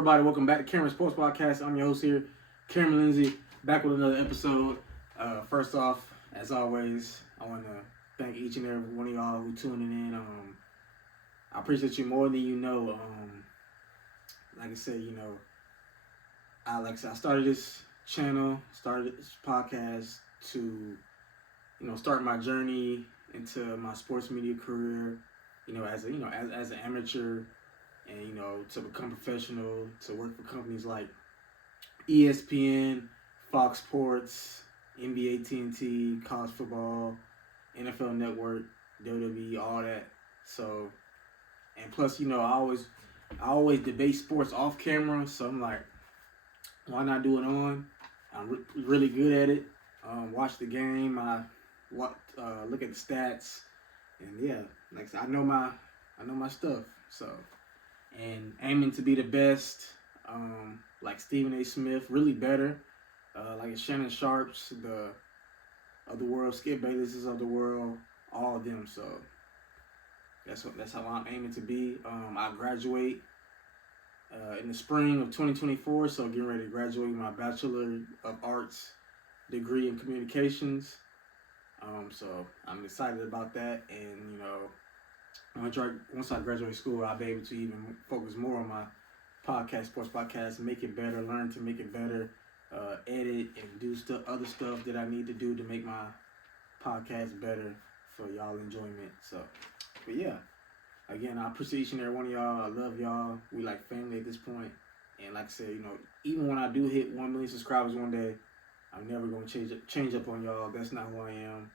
Everybody, welcome back to Cameron Sports Podcast. I'm your host here, Cameron Lindsay, back with another episode. First off, as always, I want to thank each and every one of y'all who tuning in. I appreciate you more than you know. Like I said, I started this channel, started this podcast to, start my journey into my sports media career. As an amateur. And, to become professional, to work for companies like ESPN, Fox Sports, NBA TNT, college football, NFL Network, WWE, all that. So, and plus, I always debate sports off camera. So I'm like, why not do it on? I'm really good at it. Watch the game. Look at the stats, and yeah, like I know my stuff. So. And aiming to be the best, like Stephen A. Smith, really better, like Shannon Sharps, of the world, Skip Bayless's of the world, all of them. So that's how I'm aiming to be. I graduate in the spring of 2024, so getting ready to graduate with my Bachelor of Arts degree in communications. So I'm excited about that, and once I graduate school, I'll be able to even focus more on my sports podcast, make it better, learn to make it better, edit and do other stuff that I need to do to make my podcast better for y'all enjoyment. So, but yeah, again, I appreciate each and every one of y'all. I love y'all. We like family at this point. And like I said, even when I do hit 1 million subscribers one day, I'm never gonna change up on y'all. That's not who I am.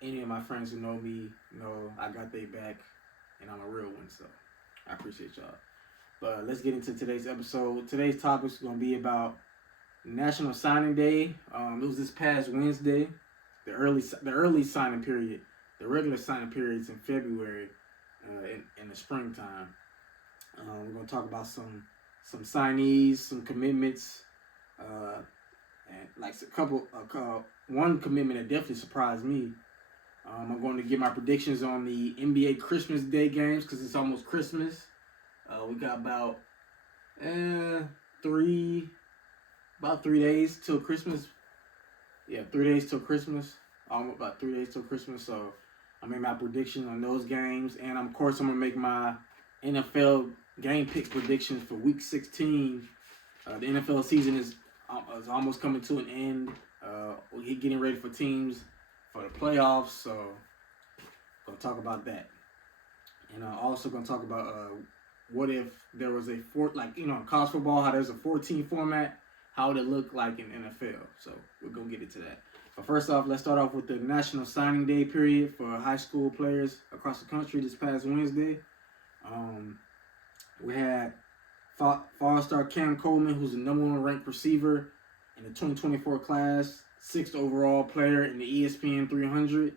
Any of my friends who know me know I got their back. And I'm a real one, so I appreciate y'all. But let's get into today's episode. Today's topic is going to be about National Signing Day. It was this past Wednesday, the early signing period. The regular signing period is in February, in the springtime. We're going to talk about some signees, some commitments, and like one commitment that definitely surprised me. I'm going to give my predictions on the NBA Christmas Day games because it's almost Christmas. We got about 3 days till Christmas. Yeah, 3 days till Christmas. About 3 days till Christmas. So I made my prediction on those games, and of course I'm gonna make my NFL game pick predictions for Week 16. The NFL season is almost coming to an end. We're getting ready for teams for the playoffs, so gonna talk about that, and also gonna talk about what if there was a college football, how there's a 14 format, how would it look like in NFL? So we're gonna get into that. But first off, let's start off with the National Signing Day period for high school players across the country this past Wednesday. We had Star Cam Coleman, who's the #1 ranked receiver in the 2024 class. 6th overall player in the ESPN 300,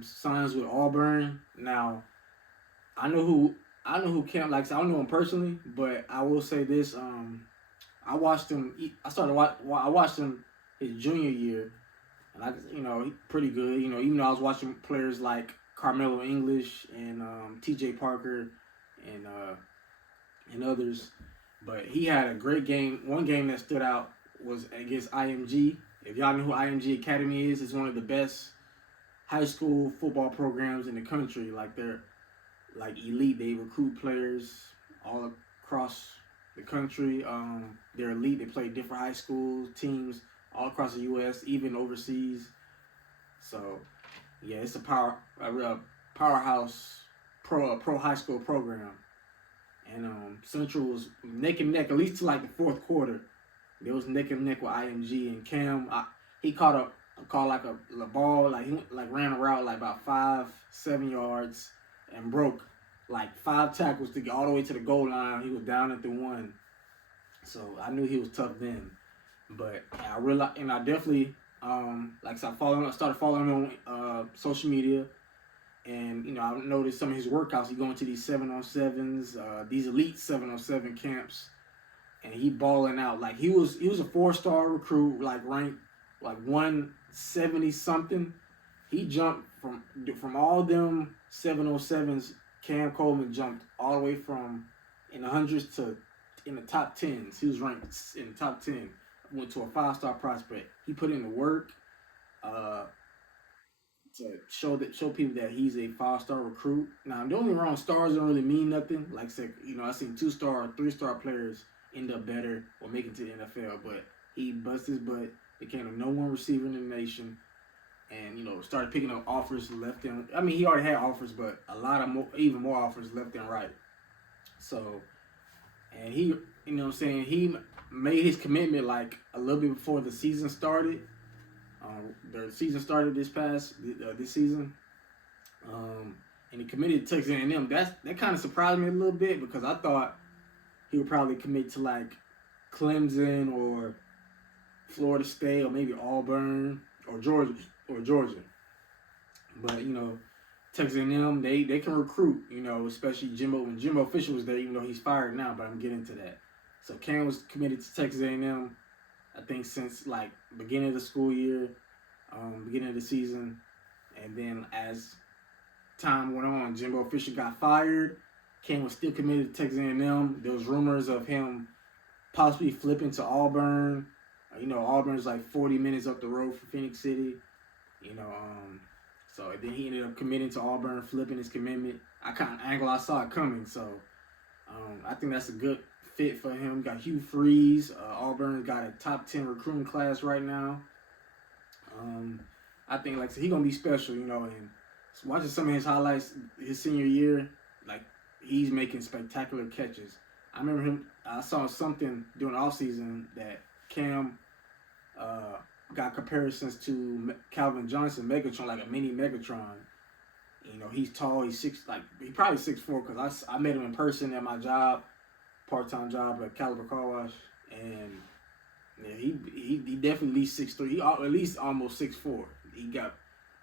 signs with Auburn. Now, I know who Cam likes. I don't know him personally, but I will say this: I watched him. I watched him his junior year, and he's pretty good. Even though I was watching players like Carmelo English and T.J. Parker and others, but he had a great game. One game that stood out was against IMG. If y'all know who IMG Academy is, it's one of the best high school football programs in the country. Like they're like elite. They recruit players all across the country. They're elite. They play different high school teams all across the U.S., even overseas. So yeah, it's a powerhouse pro high school program. And Central was neck and neck at least to like the fourth quarter. It was neck and neck with IMG, and Cam. He caught a ball, he ran a route like about 5-7 yards, and broke like 5 tackles to get all the way to the goal line. He was down at the 1, so I knew he was tough then. But I realized, and I definitely I started following him on social media, and I noticed some of his workouts. He going to these 7-on-7s, these elite 7-on-7 camps. And he balling out. Like he was a 4-star recruit, like ranked like 170 something. He jumped from all them 707s. Cam Coleman jumped all the way from in the hundreds to in the top 10s. He was ranked in the top 10. Went to a 5-star prospect. He put in the work uh, to show people that he's a 5-star recruit. Now, the only wrong stars don't really mean nothing. Like I said, I seen 2-star, 3-star players end up better or make it to the NFL, but he busted his butt, became a #1 receiver in the nation, and started picking up offers left and. I mean, he already had offers, but a lot of even more offers left and right. So, and he, he made his commitment like a little bit before the season started. The season started this season, and he committed to Texas A&M. That kind of surprised me a little bit because I thought he would probably commit to like Clemson or Florida State or maybe Auburn or Georgia. But Texas A&M they can recruit. Especially when Jimbo Fisher was there. Even though he's fired now, but I'm getting to that. So Cam was committed to Texas A&M. I think since like beginning of the school year, beginning of the season, and then as time went on, Jimbo Fisher got fired. Cam was still committed to Texas A&M. There was rumors of him possibly flipping to Auburn. Auburn's like 40 minutes up the road from Phoenix City. So then he ended up committing to Auburn, flipping his commitment. I saw it coming. So I think that's a good fit for him. Got Hugh Freeze. Auburn got a top 10 recruiting class right now. I think he's gonna be special, and watching some of his highlights his senior year, like he's making spectacular catches. I remember I saw something during the offseason that Cam got comparisons to Calvin Johnson, Megatron, like a mini Megatron. He's tall. He's he's probably 6'4", because I met him in person at my job, part-time job at Caliber Car Wash, and yeah, he definitely at least 6'3". He at least almost 6'4". He got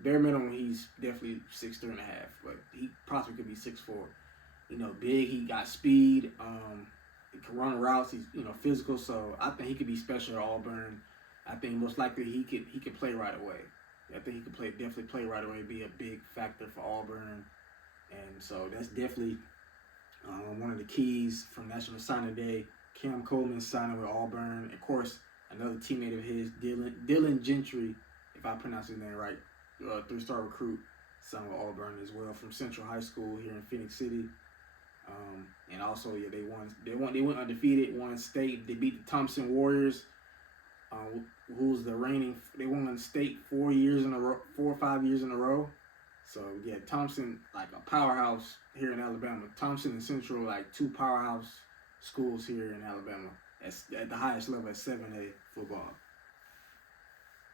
bare minimum. He's definitely 6'3.5", but he possibly could be 6'4". Big. He got speed. He can run routes. He's physical. So I think he could be special at Auburn. I think most likely he could play right away. I think he could definitely play right away. Be a big factor for Auburn, and so that's definitely one of the keys from National Signing Day. Cam Coleman signing with Auburn. Of course, another teammate of his, Dylan Gentry, if I pronounce his name right, 3-star recruit, signed with Auburn as well from Central High School here in Phoenix City. And also, yeah, they went undefeated, won state. They beat the Thompson Warriors, who's the reigning. They won state 4 or 5 years in a row. So yeah, Thompson, like a powerhouse here in Alabama. Thompson and Central, like 2 powerhouse schools here in Alabama at the highest level at 7A football.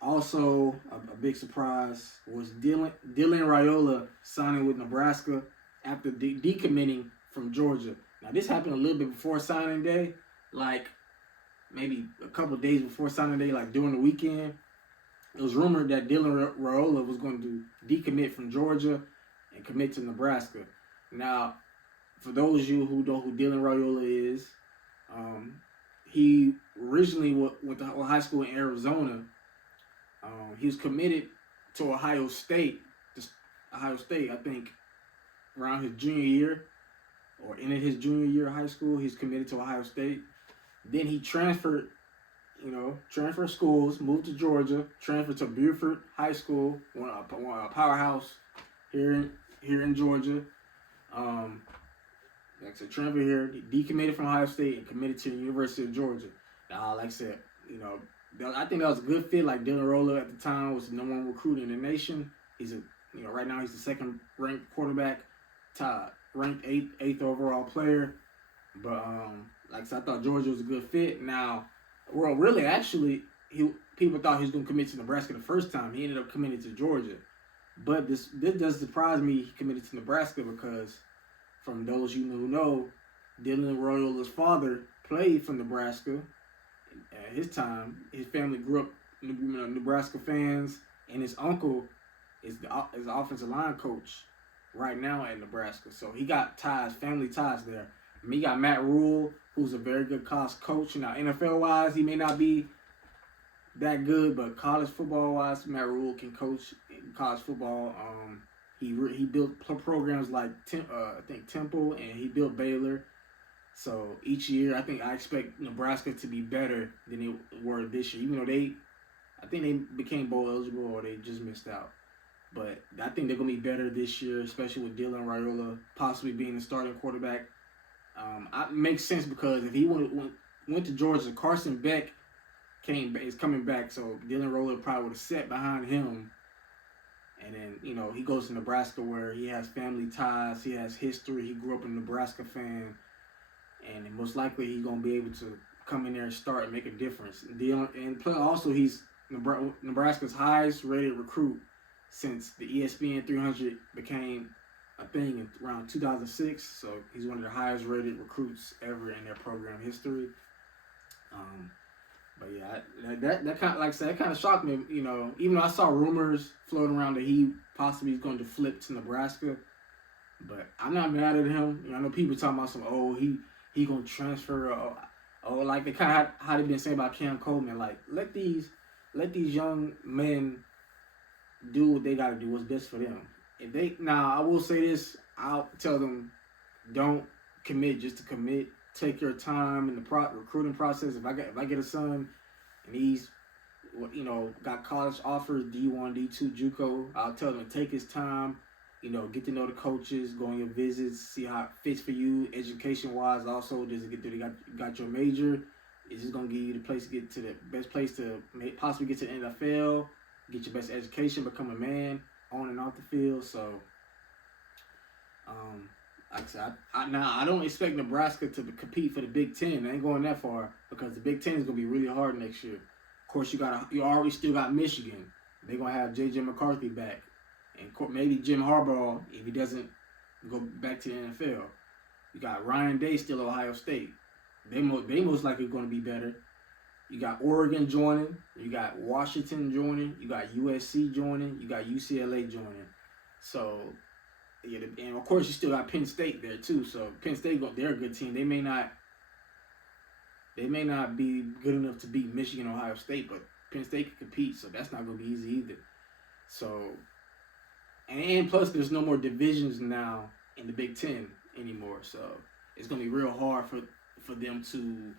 Also, a big surprise was Dylan Raiola signing with Nebraska after decommitting from Georgia. Now, this happened a little bit before signing day, like maybe a couple of days before signing day, like during the weekend. It was rumored that Dylan Raiola was going to decommit from Georgia and commit to Nebraska. Now, for those of you who know who Dylan Raiola is, he originally went to high school in Arizona. He was committed to Ohio State, I think, around his junior year or ended his junior year of high school. He's committed to Ohio State. Then he transferred schools, moved to Georgia, transferred to Buford High School, one a powerhouse here in Georgia. Like I said, transferred here, decommitted from Ohio State, and committed to the University of Georgia. Now, like I said, I think that was a good fit. Like Dylan Raiola at the time was the #1 recruit in the nation. He's right now he's the second ranked quarterback, ranked eighth overall player. But like I said, I thought Georgia was a good fit. Now, well, really, actually, people thought he was going to commit to Nebraska the first time. He ended up committing to Georgia. But this does surprise me. He committed to Nebraska because, from those who know, Dylan Raiola father played for Nebraska. At his time, his family grew up Nebraska fans, and his uncle is the offensive line coach right now at Nebraska. So he got family ties there. I mean, he got Matt Rule, who's a very good college coach. Now, NFL-wise, he may not be that good, but college football-wise, Matt Rule can coach college football. He built programs like I think Temple, and he built Baylor. So each year, I expect Nebraska to be better than they were this year. Even though I think they became bowl eligible or they just missed out. But I think they're gonna be better this year, especially with Dylan Raiola possibly being the starting quarterback. It makes sense because if he went to Georgia, Carson Beck is coming back, so Dylan Raiola probably would have sat behind him. And then, he goes to Nebraska where he has family ties, he has history, he grew up a Nebraska fan, and most likely he's going to be able to come in there and start and make a difference. And plus also he's Nebraska's highest rated recruit since the ESPN 300 became a thing in around 2006. So he's one of the highest rated recruits ever in their program history. But yeah, that kind of, like I said, that kind of shocked me. Even though I saw rumors floating around that he possibly is going to flip to Nebraska, but I'm not mad at him. I know people talking about he gonna transfer. Like they kind of how they've been saying about Cam Coleman. Like let these young men do what they got to do. What's best for them. I will say this. I'll tell them, don't commit just to commit. Take your time in the recruiting process. If I get a son and he's got college offers, D1, D2, JUCO, I'll tell him to take his time. Get to know the coaches, go on your visits, see how it fits for you, education wise. Also, does it they got your major? Is this gonna give you the place to get to the best place to possibly get to the NFL, get your best education, become a man on and off the field? So, like I said, I don't expect Nebraska to compete for the Big Ten. They ain't going that far because the Big Ten is gonna be really hard next year. Of course, you already still got Michigan. They're gonna have J.J. McCarthy back, and maybe Jim Harbaugh if he doesn't go back to the NFL. You got Ryan Day still at Ohio State. They most likely going to be better. You got Oregon joining. You got Washington joining. You got USC joining. You got UCLA joining. So. Yeah, and of course you still got Penn State there too. So Penn State, they're a good team. They may not be good enough to beat Michigan, Ohio State, but Penn State can compete. So that's not going to be easy either. So, and plus there's no more divisions now in the Big Ten anymore. So it's going to be real hard for them to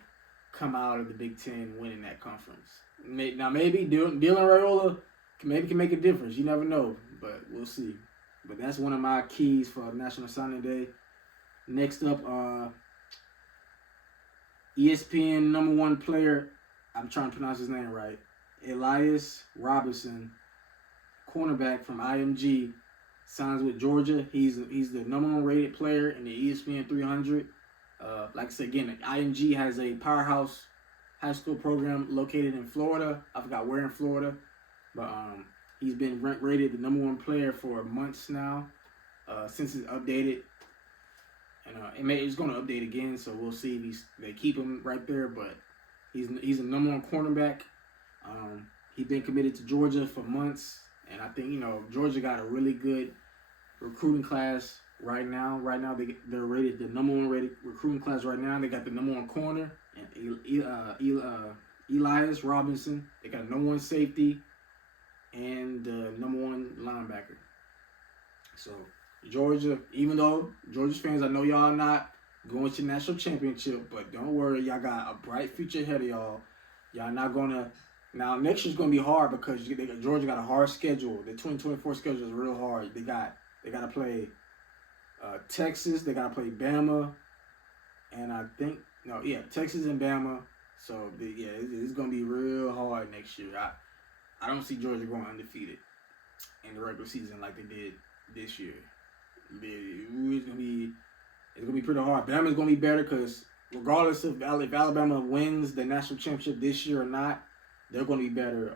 come out of the Big Ten winning that conference. Now maybe Dylan Raiola can make a difference. You never know, but we'll see. But that's one of my keys for National Signing Day. Next up, ESPN #1 player, I'm trying to pronounce his name right, Elias Robinson, cornerback from IMG, signs with Georgia. He's the #1 rated player in the ESPN 300. Like I said, again, IMG has a powerhouse high school program located in Florida. I forgot where in Florida, but he's been rated the #1 player for months now, since it's updated, and it's going to update again. So we'll see if they keep him right there. But he's a #1 cornerback. He's been committed to Georgia for months, and I think Georgia got a really good recruiting class right now. Right now they're rated the #1 rated recruiting class right now. They got the #1 corner and Elias Robinson. They got a #1 safety. And the #1 linebacker. So Georgia, even though Georgia's fans, I know y'all not going to the national championship, but don't worry, y'all got a bright future ahead of y'all. Y'all not gonna. Now next year's gonna be hard because Georgia got a hard schedule. The 2024 schedule is real hard. They gotta play Texas. They gotta play Bama, and Texas and Bama. So it's gonna be real hard next year. I don't see Georgia going undefeated in the regular season like they did this year. It's gonna be pretty hard. Bama's gonna be better because regardless of if Alabama wins the national championship this year or not, they're gonna be better.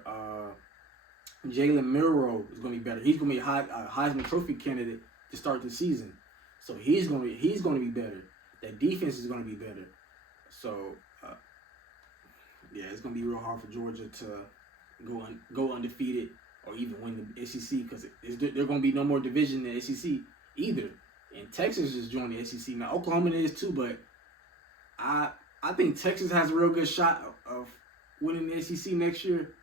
Jalen Milroe is gonna be better. He's gonna be a Heisman Trophy candidate to start the season, so he's gonna be better. That defense is gonna be better. So it's gonna be real hard for Georgia to go undefeated or even win the SEC because there going to be no more division in the SEC either. And Texas just joined the SEC. Now, Oklahoma is too, but I think Texas has a real good shot of winning the SEC next year.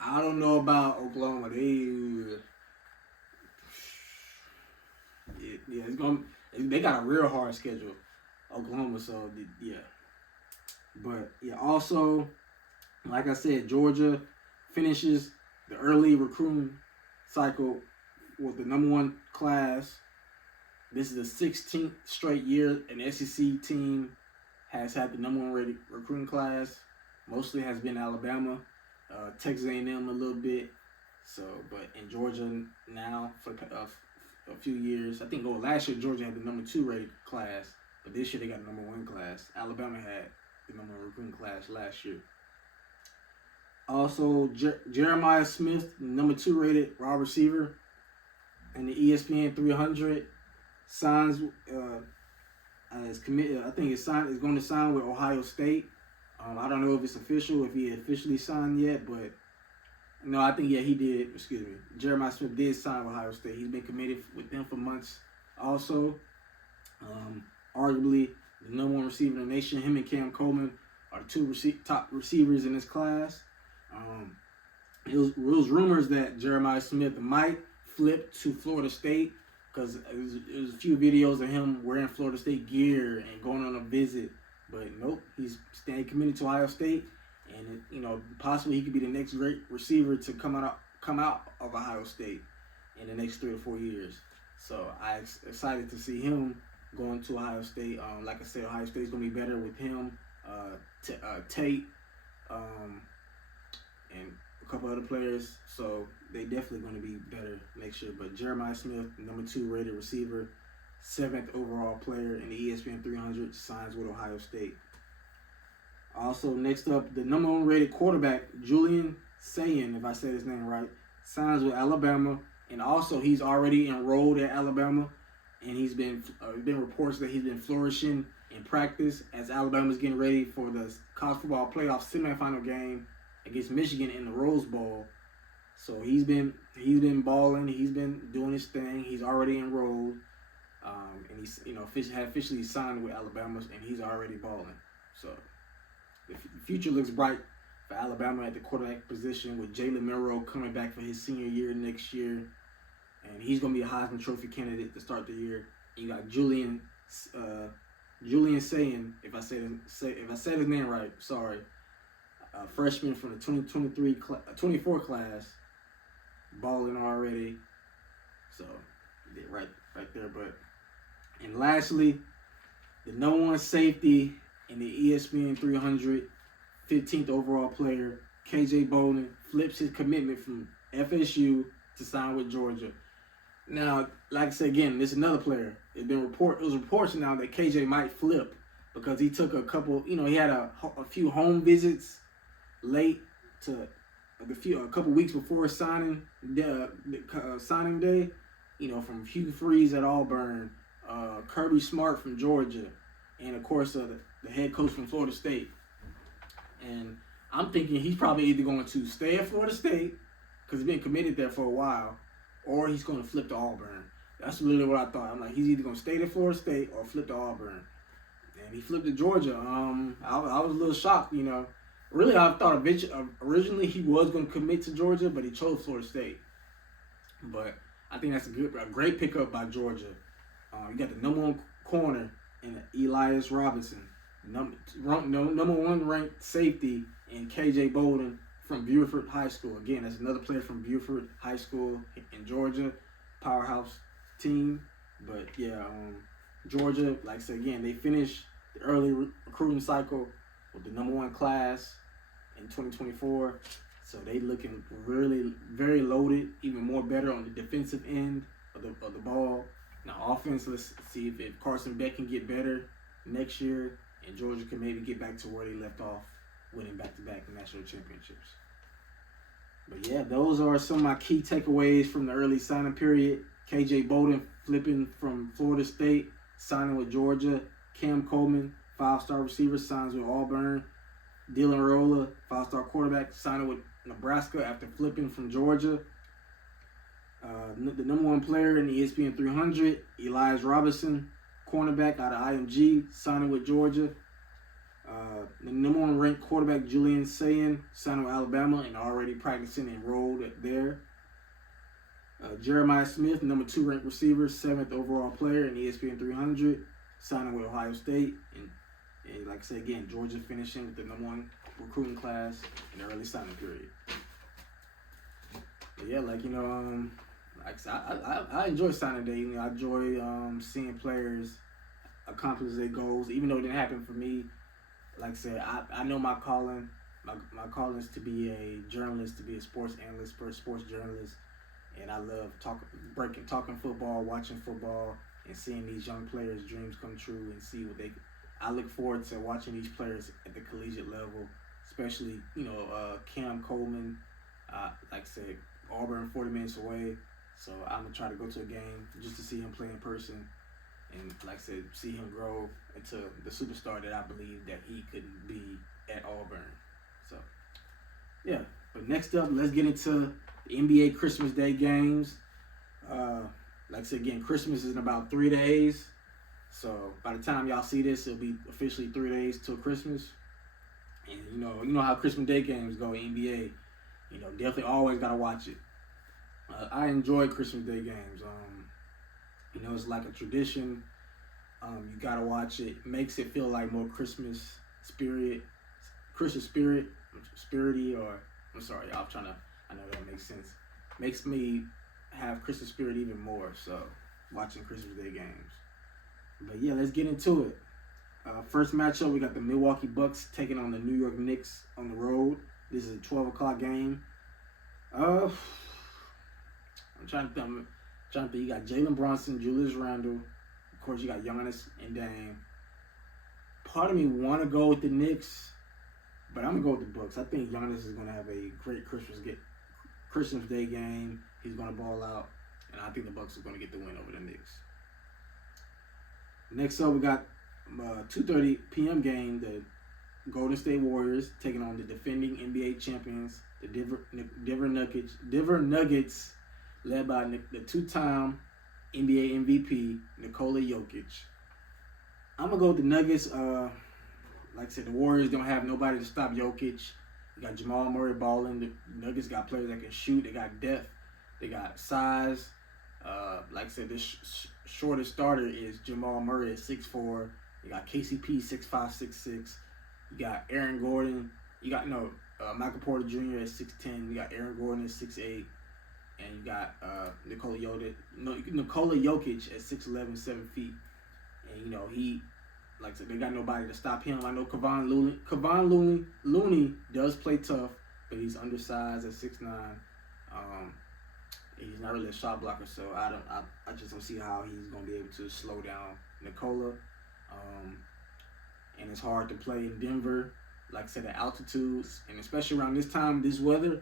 I don't know about Oklahoma. They got a real hard schedule. Oklahoma. So yeah, but yeah, also like I said, Georgia finishes the early recruiting cycle with the #1 class. This is the 16th straight year an SEC team has had the #1 rated recruiting class. Mostly has been Alabama, Texas A&M a little bit. So, but in Georgia now for a few years, I think last year Georgia had the #2 rated class, but this year they got the #1 class. Alabama had the #1 recruiting class last year. Also, Jeremiah Smith, #2 rated wide receiver, and the ESPN 300 signs is committed. I think is going to sign with Ohio State. I don't know if it's official, if he officially signed yet, but no, I think he did. Excuse me, Jeremiah Smith did sign with Ohio State. He's been committed with them for months. Also, arguably the #1 receiver in the nation. Him and Cam Coleman are the two top receivers in this class. It was rumors that Jeremiah Smith might flip to Florida State because it was a few videos of him wearing Florida State gear and going on a visit. But nope, he's staying committed to Ohio State, and possibly he could be the next great receiver to come out of Ohio State in the next 3 or 4 years. So I'm excited to see him going to Ohio State. Like I said, Ohio State's gonna be better with him, Tate, and a couple other players. So they definitely gonna be better next year. But Jeremiah Smith, #2 rated receiver, 7th overall player in the ESPN 300, signs with Ohio State. Also, next up, the #1 rated quarterback, Julian Sayin, if I said his name right, signs with Alabama, and also he's already enrolled at Alabama, and he's been reports that he's been flourishing in practice as Alabama's getting ready for the college football playoff semifinal game against Michigan in the Rose Bowl. So he's been balling, he's been doing his thing, he's already enrolled. And he's officially signed with Alabama, and he's already balling. So the future looks bright for Alabama at the quarterback position with Jalen Milroe coming back for his senior year next year, and he's going to be a Heisman Trophy candidate to start the year. You got Julian Sayin, if I said his name right, sorry, freshman from the 24 class, balling already. So right there, but. And lastly, the #1 safety in the ESPN 300, 15th overall player, KJ Bolden, flips his commitment from FSU to sign with Georgia. Now, like I said again, this is another player. It was reports now that KJ might flip because he took a couple. He had a few home visits late to a couple weeks before signing day. From Hugh Freeze at Auburn. Kirby Smart from Georgia, and of course the head coach from Florida State. And I'm thinking he's probably either going to stay at Florida State because he's been committed there for a while, or he's going to flip to Auburn. That's literally what I thought. I'm like, he's either going to stay at Florida State or flip to Auburn. And he flipped to Georgia. I was a little shocked. Really, I thought originally he was going to commit to Georgia, but he chose Florida State. But I think that's a great pickup by Georgia. You got the #1 corner in Elias Robinson, #1 ranked safety in KJ Bolden from Beaufort High School. Again, that's another player from Beaufort High School in Georgia, powerhouse team. But yeah, Georgia, like I said again, they finished the early recruiting cycle with the #1 class in 2024. So they looking really very loaded, even more better on the defensive end of the ball. Now, offense, let's see if Carson Beck can get better next year, and Georgia can maybe get back to where they left off, winning back-to-back national championships. But yeah, those are some of my key takeaways from the early signing period. KJ Bolden flipping from Florida State, signing with Georgia. Cam Coleman, 5-star receiver, signs with Auburn. Dylan Raiola, 5-star quarterback, signing with Nebraska after flipping from Georgia. The #1 player in the ESPN 300, Elias Robinson, cornerback out of IMG, signing with Georgia. The #1 ranked quarterback, Julian Sayin, signing with Alabama and already practicing and enrolled there. Jeremiah Smith, #2 ranked receiver, 7th overall player in ESPN 300, signing with Ohio State, and like I said again, Georgia finishing with the #1 recruiting class in the early signing period. But yeah, like I enjoy signing day. I enjoy seeing players accomplish their goals, even though it didn't happen for me. Like I said, I know my calling. My calling is to be a journalist, to be a sports analyst, sports journalist, and I love talking football, watching football, and seeing these young players' dreams come true and see what they. I look forward to watching these players at the collegiate level, especially Cam Coleman. Like I said, Auburn 40 minutes away, so I'm gonna try to go to a game just to see him play in person, and like I said, see him grow into the superstar that I believe that he could be at Auburn. So, yeah. But next up, let's get into the NBA Christmas Day games. Like I said again, Christmas is in about 3 days. So by the time y'all see this, it'll be officially 3 days till Christmas. And you know how Christmas Day games go in NBA. Definitely always gotta watch it. I enjoy Christmas Day games. It's like a tradition. You gotta watch it. Makes it feel like more Christmas spirit, spirity, or I'm sorry, y'all. I know that makes sense. Makes me have Christmas spirit even more. So watching Christmas Day games. But yeah, let's get into it. First matchup, we got the Milwaukee Bucks taking on the New York Knicks on the road. This is a 12 o'clock game. I'm trying to think. You got Jalen Brunson, Julius Randle. Of course, you got Giannis and Dame. Part of me want to go with the Knicks, but I'm going to go with the Bucks. I think Giannis is going to have a great Christmas Day game. He's going to ball out, and I think the Bucks are going to get the win over the Knicks. Next up, we got 2:30 p.m. game, the Golden State Warriors taking on the defending NBA champions, the Denver Nuggets, led by the two-time NBA MVP, Nikola Jokic. I'm going to go with the Nuggets. Like I said, the Warriors don't have nobody to stop Jokic. You got Jamal Murray balling. The Nuggets got players that can shoot. They got depth. They got size. Like I said, this shortest starter is Jamal Murray at 6'4". You got KCP 6'5", 6'6". You got Aaron Gordon. You got Michael Porter Jr. at 6'10". You got Aaron Gordon at 6'8". And you got Nikola Jokic at 6'11", 7 feet. And he, like I said, they got nobody to stop him. I know Kevon Looney does play tough, but he's undersized at 6'9". He's not really a shot blocker, so I just don't see how he's gonna be able to slow down Nikola. And it's hard to play in Denver. Like I said, the altitudes, and especially around this time, this weather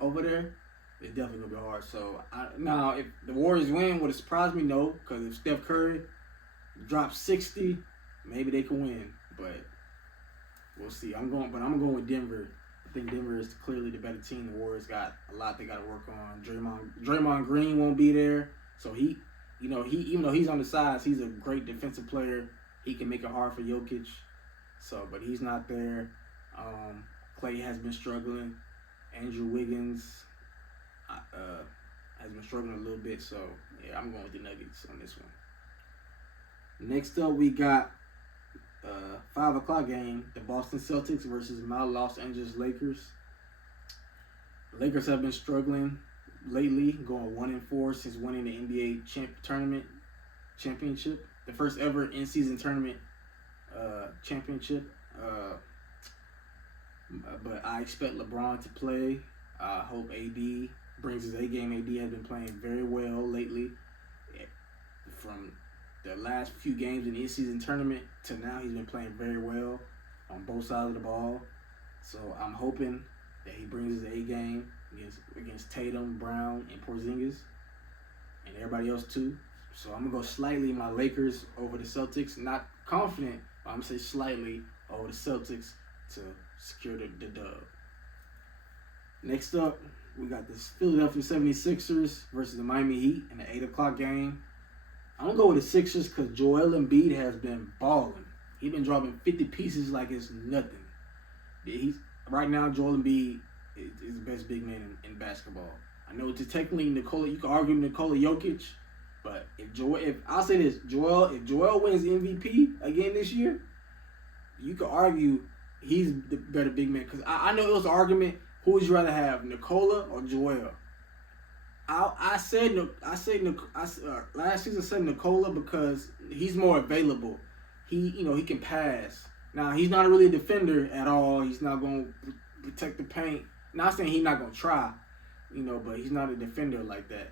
over there, it's definitely gonna be hard. So now, if the Warriors win, would it surprise me? No, because if Steph Curry drops 60, maybe they can win. But we'll see. I'm going with Denver. I think Denver is clearly the better team. The Warriors got a lot they got to work on. Draymond Green won't be there, so he even though he's on the sides, he's a great defensive player. He can make it hard for Jokic. So, but he's not there. Clay has been struggling. Andrew Wiggins has been struggling a little bit. So, yeah, I'm going with the Nuggets on this one. Next up, we got 5 o'clock game, the Boston Celtics versus my Los Angeles Lakers. The Lakers have been struggling lately, going 1-4 since winning the NBA tournament championship, the first ever in-season tournament championship. But I expect LeBron to play. I hope AD brings his A game. AD has been playing very well lately. From the last few games in the in-season tournament to now, he's been playing very well on both sides of the ball. So I'm hoping that he brings his A game against Tatum, Brown, and Porzingis, and everybody else too. So I'm going to go slightly my Lakers over the Celtics. Not confident, but I'm going to say slightly over the Celtics to secure the dub. Next up, we got the Philadelphia 76ers versus the Miami Heat in the 8 o'clock game. I'm going to go with the Sixers because Joel Embiid has been balling. He's been dropping 50 pieces like it's nothing. Right now, Joel Embiid is the best big man in basketball. I know it's technically you can argue Nikola Jokic, But if I'll say this, if Joel wins MVP again this year, you could argue he's the better big man. Because I know it was an argument. Who would you rather have, Nikola or Joel? Last season I said Nikola because he's more available. He can pass. Now he's not really a defender at all. He's not going to protect the paint. Not saying he's not going to try, but he's not a defender like that.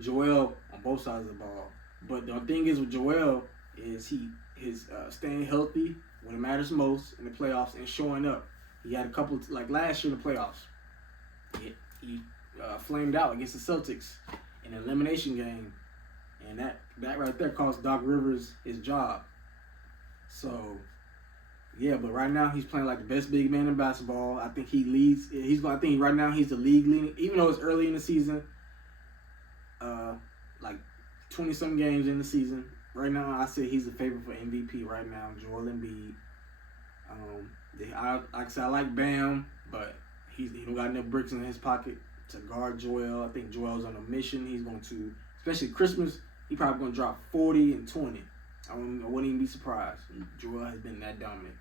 Joel on both sides of the ball. But the thing is with Joel is his staying healthy when it matters most in the playoffs and showing up. He had a couple like last year in the playoffs. He flamed out against the Celtics in an elimination game, and that right there cost Doc Rivers his job. So yeah, but right now he's playing like the best big man in basketball. I think he leads. I think right now he's the league leading, even though it's early in the season. Like 20-some games in the season. Right now, I say he's the favorite for MVP right now, Joel Embiid. Like I said, I like Bam, but he don't got enough bricks in his pocket to guard Joel. I think Joel's on a mission. He's going to, especially Christmas, he's probably going to drop 40 and 20. I wouldn't even be surprised. Joel has been that dominant.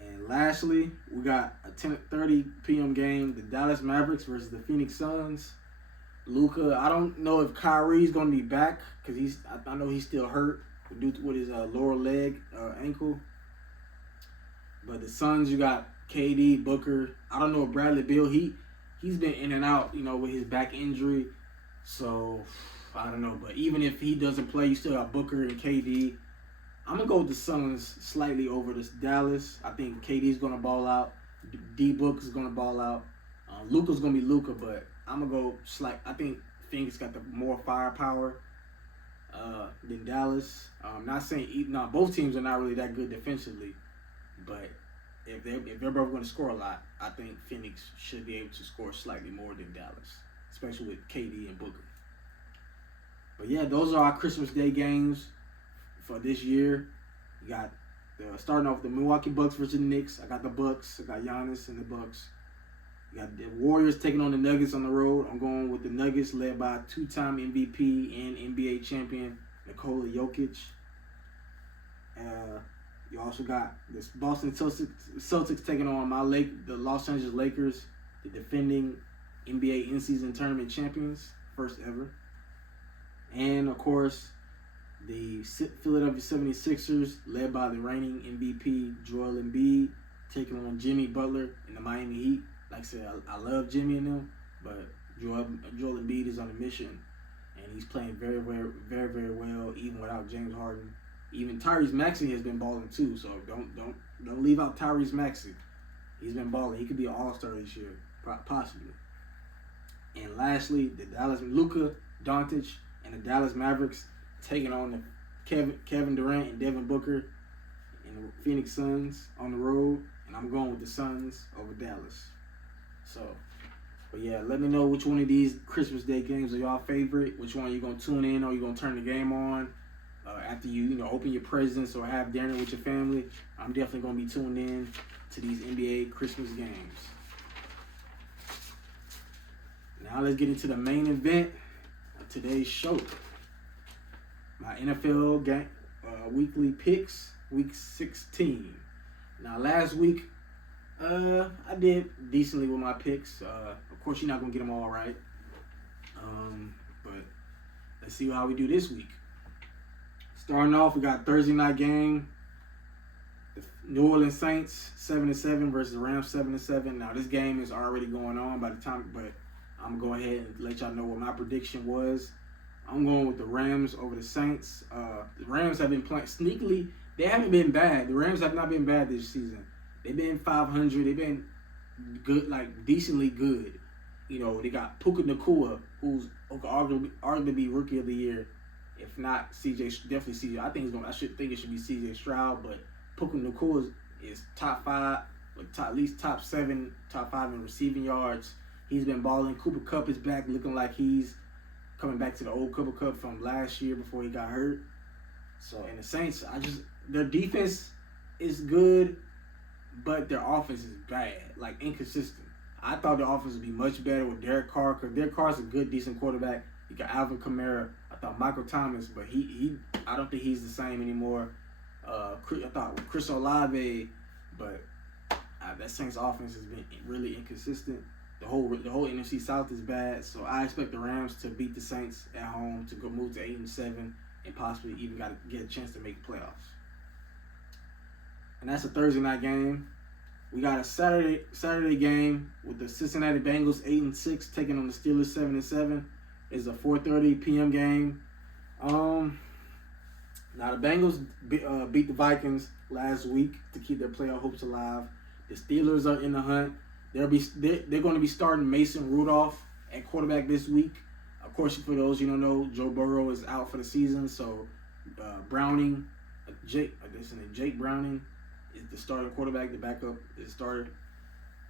And lastly, we got a 10:30 p.m. game, the Dallas Mavericks versus the Phoenix Suns. Luka, I don't know if Kyrie's going to be back because I know he's still hurt with his lower leg ankle. But the Suns, you got KD, Booker. I don't know if Bradley Beal, he's been in and out, with his back injury. So, I don't know. But even if he doesn't play, you still got Booker and KD. I'm going to go with the Suns slightly over this Dallas. I think KD's going to ball out. D-Book is going to ball out. Luka's going to be Luka, but I'm going to go I think Phoenix got the more firepower than Dallas. Not saying both teams are not really that good defensively, but if they're both going to score a lot, I think Phoenix should be able to score slightly more than Dallas, especially with KD and Booker. But yeah, those are our Christmas Day games for this year. You got starting off the Milwaukee Bucks versus the Knicks. I got the Bucks. I got Giannis and the Bucks. You got the Warriors taking on the Nuggets on the road. I'm going with the Nuggets, led by two-time MVP and NBA champion Nikola Jokic. You also got this Boston Celtics taking on the Los Angeles Lakers, the defending NBA in-season tournament champions, first ever. And, of course, the Philadelphia 76ers, led by the reigning MVP Joel Embiid, taking on Jimmy Butler and the Miami Heat. Like I said, I love Jimmy and them, but Joel Embiid is on a mission, and he's playing very, very, very, very well, even without James Harden. Even Tyrese Maxey has been balling too, so don't leave out Tyrese Maxey. He's been balling. He could be an all-star this year, possibly. And lastly, the Luka Doncic and the Dallas Mavericks taking on the Kevin Durant and Devin Booker and the Phoenix Suns on the road, and I'm going with the Suns over Dallas. So, but yeah, let me know which one of these Christmas Day games are y'all favorite. Which one you gonna tune in or you gonna turn the game on after you open your presents or have dinner with your family. I'm definitely gonna be tuned in to these NBA Christmas games. Now let's get into the main event of today's show. My NFL game weekly picks, week 16. Now last week, I did decently with my picks. Of course, you're not going to get them all right. But let's see how we do this week. Starting off, we got Thursday night game. The New Orleans Saints 7-7 versus the Rams 7-7. Now, this game is already going on by the time, but I'm going to go ahead and let y'all know what my prediction was. I'm going with the Rams over the Saints. The Rams have been playing sneakily. They haven't been bad. The Rams have not been bad this season. They've been 500. They've been good, like decently good. They got Puka Nacua, who's arguably be Rookie of the Year. If not, definitely CJ. I should think it should be CJ Stroud, but Puka Nacua is top 5, at least top 7, top 5 in receiving yards. He's been balling. Cooper Kupp is back, looking like he's coming back to the old Cooper Kupp from last year before he got hurt. So, and the Saints, their defense is good, but their offense is bad, like inconsistent. I thought the offense would be much better with Derek Carr, because Derek Carr's a good, decent quarterback, You got Alvin Kamara. I thought Michael Thomas, but I don't think he's the same anymore. I thought Chris Olave, but that Saints offense has been really inconsistent. The whole NFC South is bad, so I expect the Rams to beat the Saints at home to go move to 8-7 and possibly even get a chance to make the playoffs. And that's a Thursday night game. We got a Saturday game with the Cincinnati Bengals 8-6 taking on the Steelers 7-7. It's a 4:30 p.m. game. Now the Bengals beat the Vikings last week to keep their playoff hopes alive. The Steelers are in the hunt. They're going to be starting Mason Rudolph at quarterback this week. Of course, for those you don't know, Joe Burrow is out for the season, so Jake Browning is the starting quarterback. The backup is the starter.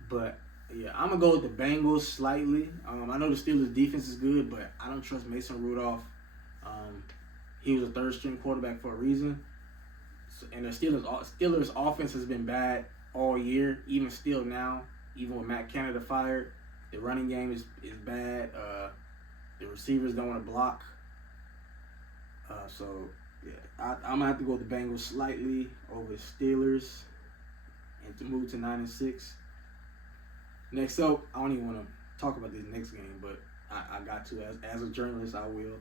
But yeah, I'm gonna go with the Bengals slightly. I know the Steelers' defense is good, but I don't trust Mason Rudolph. He was a third-string quarterback for a reason. And the Steelers' offense has been bad all year, even still now. Even with Matt Canada fired, the running game is bad. The receivers don't want to block. So yeah, I'm gonna have to go with the Bengals slightly over the Steelers, and to move to 9-6. Next up, I don't even want to talk about this next game, but I got to as a journalist, I will.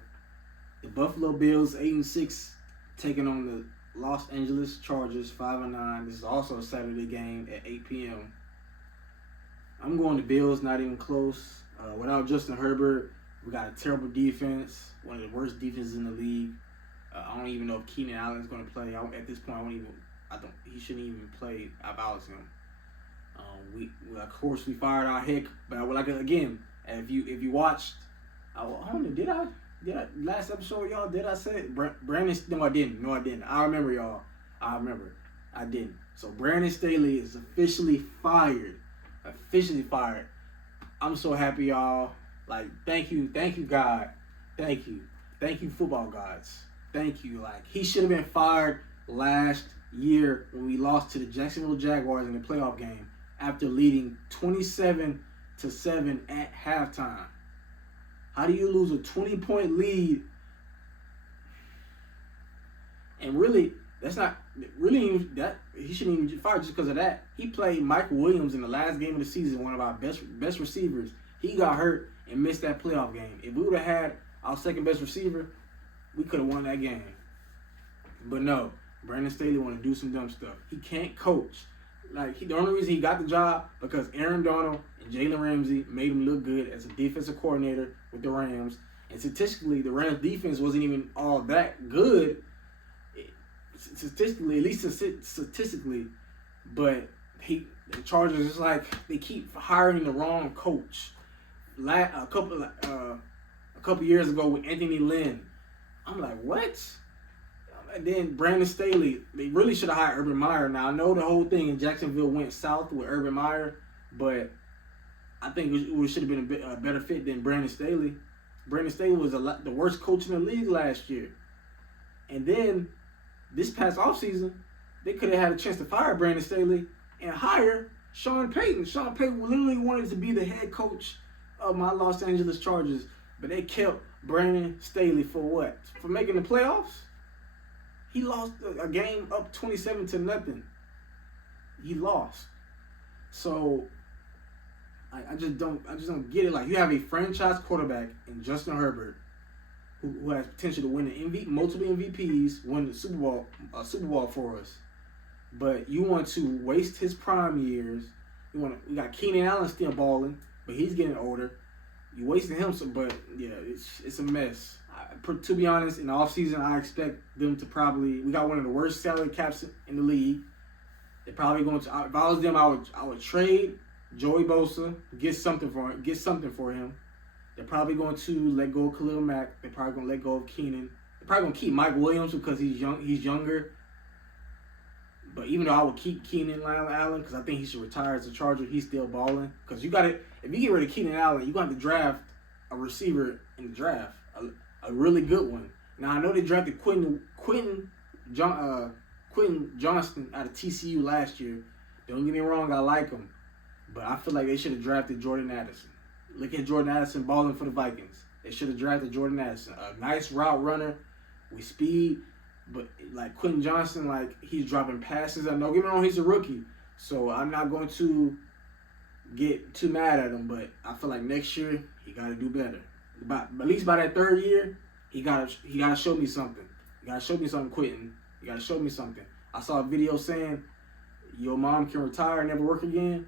The Buffalo Bills 8-6 taking on the Los Angeles Chargers 5-9. This is also a Saturday game at 8 p.m. I'm going to Bills, not even close. Without Justin Herbert, we got a terrible defense, one of the worst defenses in the league. I don't even know if Keenan Allen is going to play. At this point, he shouldn't even play about him. Of course we fired our heck, but again, if you watched, did I last episode, y'all? Did I say Brandon? No, I didn't. I remember, y'all. I didn't. So Brandon Staley is officially fired. I'm so happy, y'all. Like, thank you, God. Thank you, football gods. Thank you. Like, he should have been fired last year when we lost to the Jacksonville Jaguars in the playoff game after leading 27-7 at halftime. How do you lose a 20-point lead? And really, he shouldn't even get fired just because of that. He played Michael Williams in the last game of the season, one of our best receivers. He got hurt and missed that playoff game. If we would have had our second best receiver, we could have won that game. But no, Brandon Staley want to do some dumb stuff. He can't coach. The only reason he got the job because Aaron Donald and Jalen Ramsey made him look good as a defensive coordinator with the Rams. And statistically, the Rams defense wasn't even all that good. Statistically, at least statistically, but the Chargers is like they keep hiring the wrong coach. A couple years ago with Anthony Lynn, I'm like, what? And then Brandon Staley, they really should have hired Urban Meyer. Now I know the whole thing in Jacksonville went south with Urban Meyer, but I think it should have been a better fit than Brandon Staley. Brandon Staley was the worst coach in the league last year, and then this past offseason, they could have had a chance to fire Brandon Staley and hire Sean Payton. Sean Payton literally wanted to be the head coach of my Los Angeles Chargers, but they kept Brandon Staley for what? For making the playoffs? He lost a game up 27-0. He lost. So I just don't get it. Like, you have a franchise quarterback in Justin Herbert who has potential to win multiple MVPs, win the Super Bowl for us. But you want to waste his prime years. We got Keenan Allen still balling, but he's getting older. You wasted him, but yeah, it's a mess. To be honest, in the offseason, I expect them to we got one of the worst salary caps in the league. They're probably going to. If I was them, I would trade Joey Bosa, get something for him. They're probably going to let go of Khalil Mack. They're probably going to let go of Keenan. They're probably going to keep Mike Williams because he's younger. But even though I would keep Keenan Allen because I think he should retire as a Charger, he's still balling. Because if you get rid of Keenan Allen, you're going to have to draft a receiver in the draft, a really good one. Now I know they drafted Quentin Johnston out of TCU last year. Don't get me wrong, I like him, but I feel like they should have drafted Jordan Addison. Look at Jordan Addison balling for the Vikings. They should have drafted Jordan Addison, a nice route runner with speed. But like Quentin Johnson, like he's dropping passes. I know, get me wrong, he's a rookie, so I'm not going to get too mad at him. But I feel like next year he got to do better. At least by that third year, he gotta show me something. You gotta show me something, Quentin. You gotta show me something. I saw a video saying your mom can retire and never work again.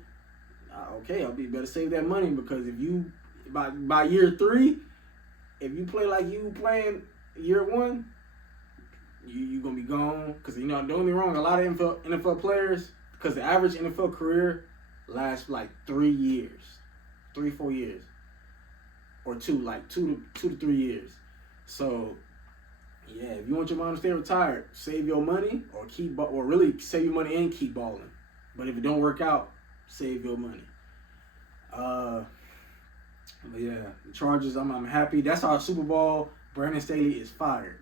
Okay, I'll be better save that money, because if you by year 3, if you play like you playing year 1, you gonna be gone. Because you know, don't get me wrong, a lot of NFL players, because the average NFL career lasts like 3 years, 3-4 years, or two to 3 years. So yeah, if you want your mom to stay retired, save your money or really save your money and keep balling. But if it don't work out, save your money. But yeah, the Chargers, I'm happy. That's our Super Bowl. Brandon Staley is fired.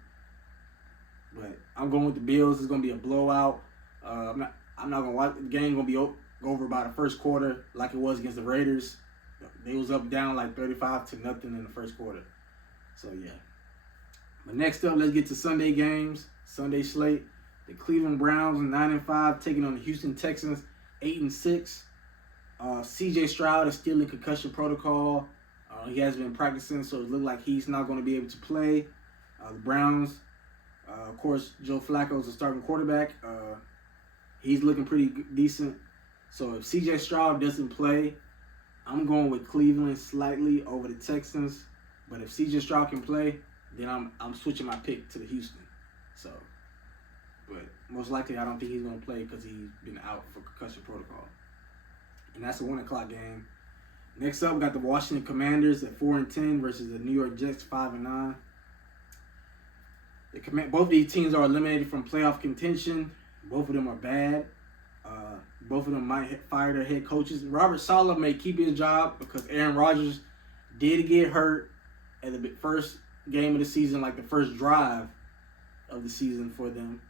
But I'm going with the Bills. It's gonna be a blowout. I'm not gonna watch the game. Gonna be over by the first quarter, like it was against the Raiders. They was up down like 35-0 in the first quarter. So yeah. But next up, let's get to Sunday games. Sunday slate. The Cleveland Browns 9-5 taking on the Houston Texans 8-6. CJ Stroud is still in concussion protocol. He has been practicing, so it looks like he's not going to be able to play. The Browns, of course, Joe Flacco is the starting quarterback. He's looking pretty decent. So if CJ Stroud doesn't play, I'm going with Cleveland slightly over the Texans. But if CJ Stroud can play, then I'm switching my pick to the Houston. So, but most likely I don't think he's going to play because he's been out for concussion protocol. And that's a 1 o'clock game. Next up, we got the Washington Commanders at 4-10 versus the New York Jets 5-9. Both of these teams are eliminated from playoff contention. Both of them are bad. Both of them might fire their head coaches. Robert Saleh may keep his job because Aaron Rodgers did get hurt at the first game of the season, like the first drive of the season for them.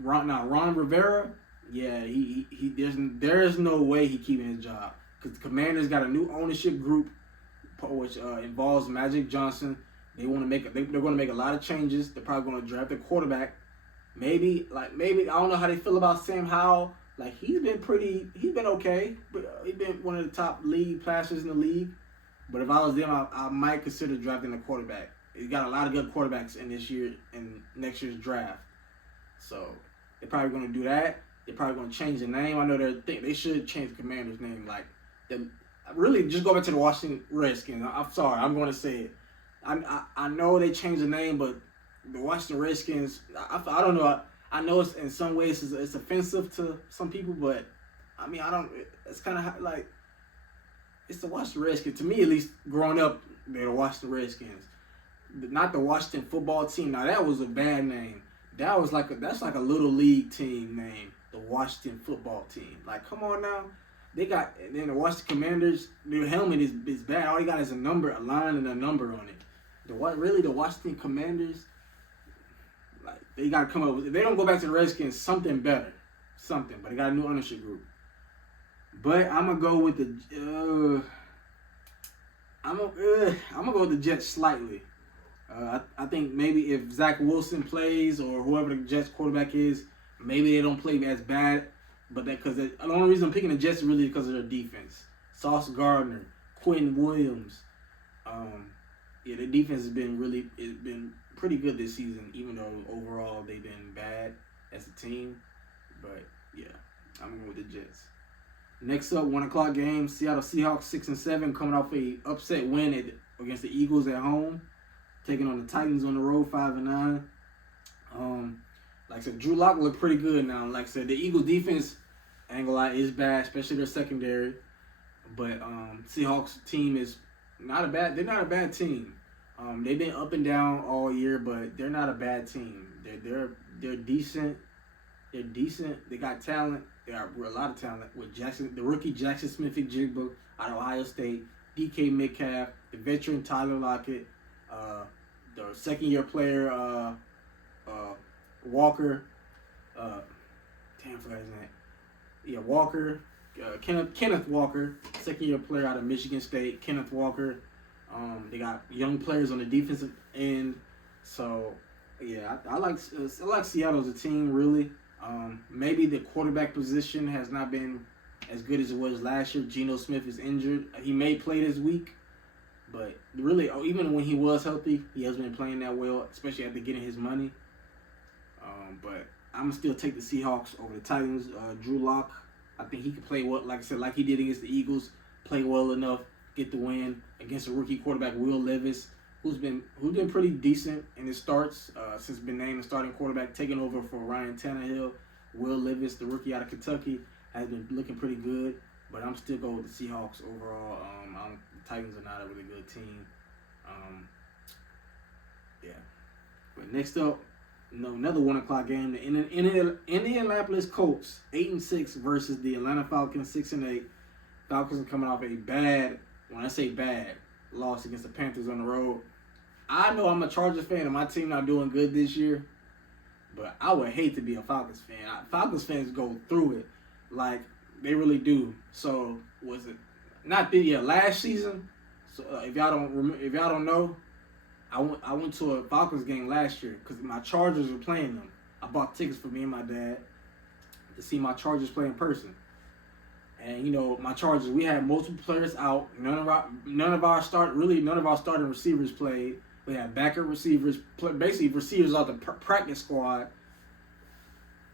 Ron Rivera, yeah, there's no way he keeping his job, because the Commanders got a new ownership group, which involves Magic Johnson. They're going to make a lot of changes. They're probably going to draft a quarterback. Maybe I don't know how they feel about Sam Howell. Like he's been okay. He's been one of the top league passers in the league. But if I was them, I might consider drafting a quarterback. He got a lot of good quarterbacks in this year and next year's draft. So they're probably going to do that. They're probably going to change the name. I know they should change the Commanders' name. Like, really, just go back to the Washington Redskins. I'm sorry, I'm going to say it. I know they changed the name, but the Washington Redskins, I don't know. I know it's in some ways it's offensive to some people, but I mean, it's kind of like, it's the Washington Redskins. To me, at least, growing up, they're the Washington Redskins. Not the Washington football team. Now, that was a bad name. That's like a little league team name, the Washington football team. Like, come on now. Then the Washington Commanders, their helmet is bad. All they got is a line and a number on it. The Washington Commanders, like, they got to come up with, if they don't go back to the Redskins, something better. But they got a new ownership group. But I'm going to go with the Jets slightly. I think maybe if Zach Wilson plays or whoever the Jets quarterback is, maybe they don't play as bad. But the only reason I'm picking the Jets is really because of their defense. Sauce Gardner, Quentin Williams. Their defense has been pretty good this season, even though overall they've been bad as a team. But yeah, I'm going with the Jets. Next up, 1 o'clock game, Seattle Seahawks 6-7, coming off a upset win against the Eagles at home, taking on the Titans on the road 5-9. Like I said, Drew Lock looked pretty good now. Like I said, the Eagles defense, I ain't gonna lie, is bad, especially their secondary. But Seahawks team is they're not a bad team. They've been up and down all year, but they're not a bad team. They're decent. They're decent. They got talent. They got a lot of talent with the rookie Jackson Smith-Jigba out of Ohio State, DK Metcalf, the veteran Tyler Lockett, the second-year player Walker. I forgot his name. Yeah, Walker. Kenneth Walker, second-year player out of Michigan State. Kenneth Walker. They got young players on the defensive end. So, yeah, I like Seattle as a team, really. Maybe the quarterback position has not been as good as it was last year. Geno Smith is injured. He may play this week, but really, even when he was healthy, he hasn't been playing that well, especially after getting his money. But I'm going to still take the Seahawks over the Titans. Drew Lock, I think he could play well, like I said, like he did against the Eagles, play well enough, get the win against a rookie quarterback, Will Levis, who's been pretty decent in his starts since been named the starting quarterback, taking over for Ryan Tannehill. Will Levis, the rookie out of Kentucky, has been looking pretty good, but I'm still going with the Seahawks overall. The Titans are not a really good team. Yeah. But next up, another 1 o'clock game. The Indianapolis Colts 8-6 versus the Atlanta Falcons 6-8. Falcons are coming off a bad, when I say bad, loss against the Panthers on the road. I know I'm a Chargers fan and my team not doing good this year, but I would hate to be a Falcons fan. Falcons fans go through it, like they really do. So was it not last season? So if y'all don't know, I went to a Falcons game last year because my Chargers were playing them. I bought tickets for me and my dad to see my Chargers play in person. And my Chargers, we had multiple players out. None of our starting receivers played. We had backup receivers, basically receivers off the practice squad,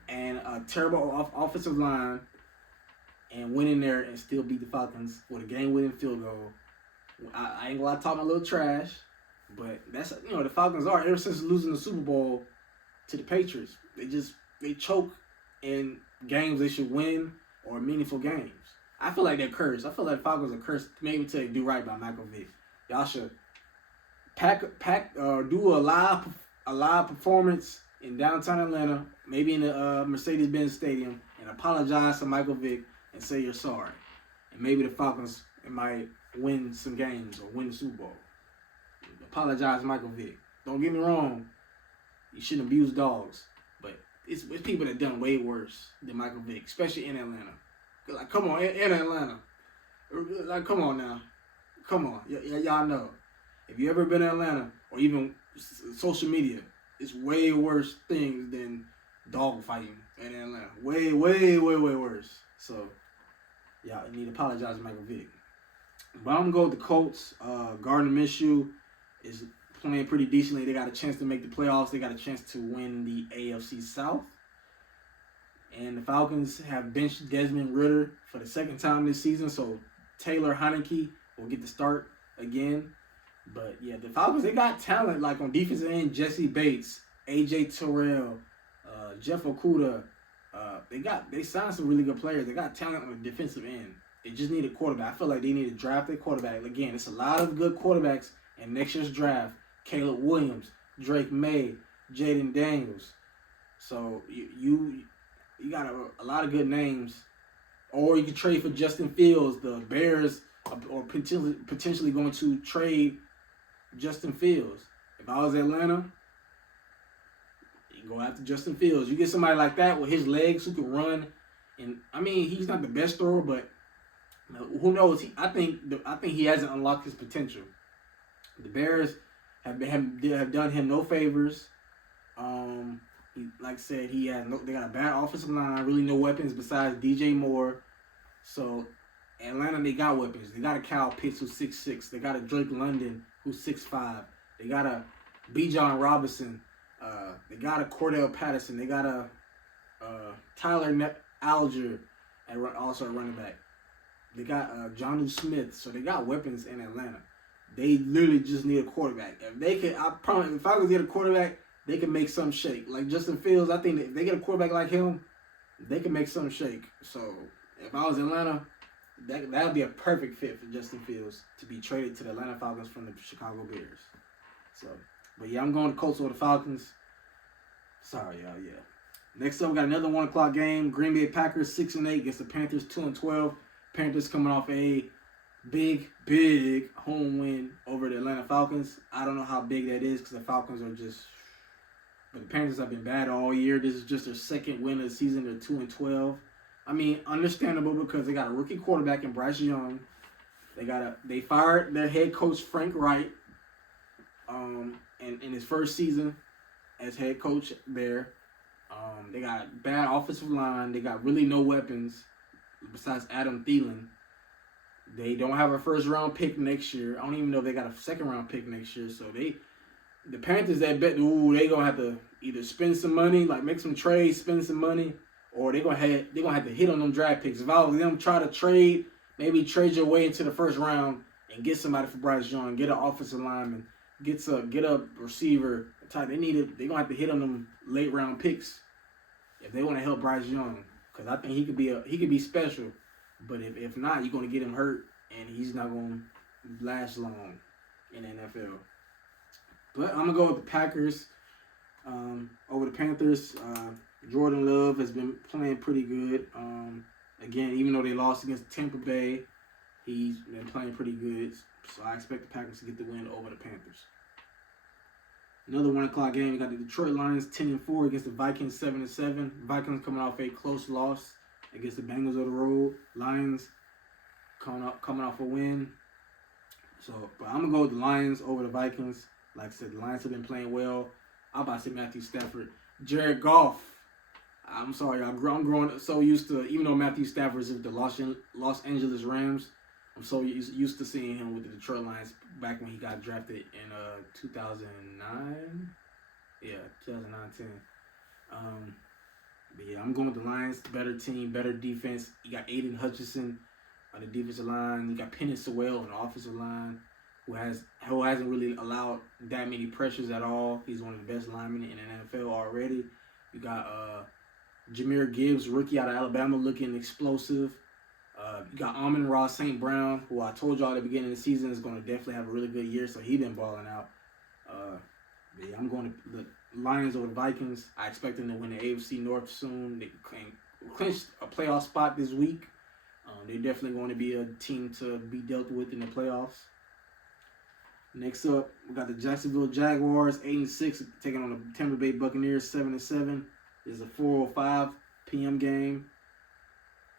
and a terrible offensive line, and went in there and still beat the Falcons with a game-winning field goal. I ain't gonna talk my little trash, but that's the Falcons are ever since losing the Super Bowl to the Patriots. They choke in games they should win or meaningful games. I feel like they're cursed. I feel like the Falcons are cursed maybe until they do right by Michael Vick. Y'all should do a live performance in downtown Atlanta, maybe in the Mercedes-Benz Stadium, and apologize to Michael Vick and say you're sorry. And maybe the Falcons might win some games or win the Super Bowl. Apologize to Michael Vick. Don't get me wrong. You shouldn't abuse dogs. But it's people that done way worse than Michael Vick, especially in Atlanta. Like, come on, in Atlanta. Like, come on now. Come on. Y'all know. If you ever been in Atlanta, or even social media, it's way worse things than dog fighting in Atlanta. Way, way, way, way worse. So, y'all need to apologize to Michael Vick. But I'm going to go with the Colts. Gardner Minshew is playing pretty decently. They got a chance to make the playoffs. They got a chance to win the AFC South. And the Falcons have benched Desmond Ridder for the second time this season, so Taylor Heineke will get the start again. But, yeah, the Falcons, they got talent, like on defensive end, Jesse Bates, A.J. Terrell, Jeff Okudah. They signed some really good players. They got talent on the defensive end. They just need a quarterback. I feel like they need to draft a quarterback. Again, it's a lot of good quarterbacks in next year's draft. Caleb Williams, Drake May, Jaden Daniels. So, you got a lot of good names. Or you can trade for Justin Fields. The Bears are potentially going to trade Justin Fields. If I was Atlanta, you go after Justin Fields. You get somebody like that with his legs who can run. And I mean, he's not the best thrower, but who knows? I think he hasn't unlocked his potential. The Bears have done him no favors. Like I said, they got a bad offensive line, really no weapons besides DJ Moore. So Atlanta, they got weapons. They got a Kyle Pitts who's 6'6". They got a Drake London who's 6'5". They got a Bijan Robinson. They got a Cordell Patterson. They got a Tyler Algier also a running back. They got Jonnu Smith. So they got weapons in Atlanta. They literally just need a quarterback. I promise, if I could get a quarterback, they can make some shake. Like Justin Fields, I think that if they get a quarterback like him, they can make some shake. So if I was Atlanta, that would be a perfect fit for Justin Fields to be traded to the Atlanta Falcons from the Chicago Bears. So, but yeah, I'm going to Colts over the Falcons. Sorry, y'all. Yeah. Next up, we got another 1 o'clock game. Green Bay Packers 6-8 against the Panthers 2-12. Panthers coming off a big home win over the Atlanta Falcons. I don't know how big that is because the Falcons are just. But the Panthers have been bad all year. This is just their second win of the season. They're 2-12. I mean, understandable because they got a rookie quarterback in Bryce Young. They fired their head coach Frank Wright. In his first season as head coach there. They got bad offensive line. They got really no weapons besides Adam Thielen. They don't have a first round pick next year. I don't even know if they got a second round pick next year. So the Panthers that bet, they gonna have to either spend some money, like make some trades, spend some money, or they gonna have to hit on them draft picks. If I was them, try to trade, maybe trade your way into the first round and get somebody for Bryce Young, get an offensive lineman, get a receiver. They're gonna have to hit on them late round picks if they want to help Bryce Young, because I think he could be special. But if not, you're gonna get him hurt, and he's not gonna last long in the NFL. But I'm gonna go with the Packers over the Panthers. Jordan Love has been playing pretty good. Again, even though they lost against Tampa Bay, he's been playing pretty good. So I expect the Packers to get the win over the Panthers. Another 1 o'clock game. We got the Detroit Lions 10-4 against the Vikings 7-7. Vikings coming off a close loss against the Bengals on the road. Lions coming off a win. But I'm gonna go with the Lions over the Vikings. Like I said, the Lions have been playing well. I'm about to say Matthew Stafford. Jared Goff. I'm sorry, I'm growing so used to, even though Matthew Stafford is with the Los Angeles Rams, I'm so used to seeing him with the Detroit Lions back when he got drafted in 2009. Yeah, 2009-10. But yeah, I'm going with the Lions. Better team, better defense. You got Aiden Hutchinson on the defensive line. You got Penny Sewell on the offensive line, who hasn't really allowed that many pressures at all. He's one of the best linemen in the NFL already. You got Jahmyr Gibbs, rookie out of Alabama, looking explosive. You got Amon-Ra St. Brown, who I told y'all at the beginning of the season is going to definitely have a really good year, so he's been balling out. Yeah, I'm going to the Lions over the Vikings. I expect them to win the AFC North soon. They clinched a playoff spot this week. They're definitely going to be a team to be dealt with in the playoffs. Next up, we got the Jacksonville Jaguars 8-6 taking on the Tampa Bay Buccaneers 7-7. It's a 4:05 p.m. game.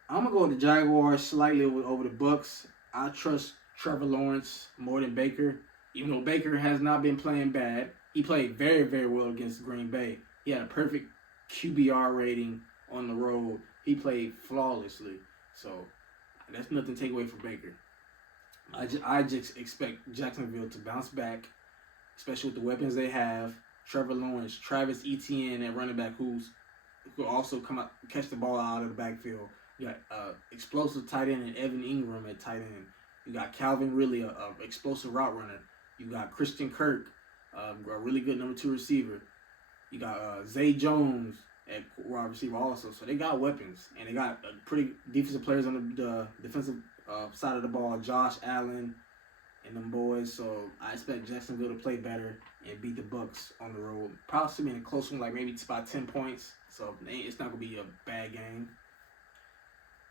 I'm gonna go with the Jaguars slightly over the Bucs. I trust Trevor Lawrence more than Baker, even though Baker has not been playing bad. He played very, very well against Green Bay. He had a perfect QBR rating on the road. He played flawlessly. So that's nothing to take away from Baker. I just expect Jacksonville to bounce back, especially with the weapons they have. Trevor Lawrence, Travis Etienne at running back, who also come out catch the ball out of the backfield. You got explosive tight end and Evan Ingram at tight end. You got Calvin Ridley, a explosive route runner. You got Christian Kirk, a really good number 2 receiver. You got Zay Jones at wide receiver also. So they got weapons, and they got pretty defensive players on the defensive side of the ball. Josh Allen and them boys. So I expect Jacksonville to play better and beat the Bucs on the road. Probably in a close one, like maybe it's about 10 points. So it's not going to be a bad game.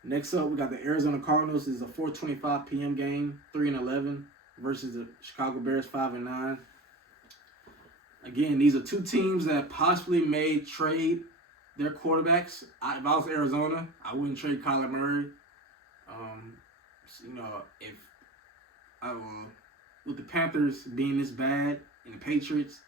Next up, we got the Arizona Cardinals. This is a 4:25 p.m. game, 3-11 versus the Chicago Bears 5-9. Again, these are two teams that possibly may trade their quarterbacks. If I was Arizona, I wouldn't trade Kyler Murray. If with the Panthers being this bad and the Patriots,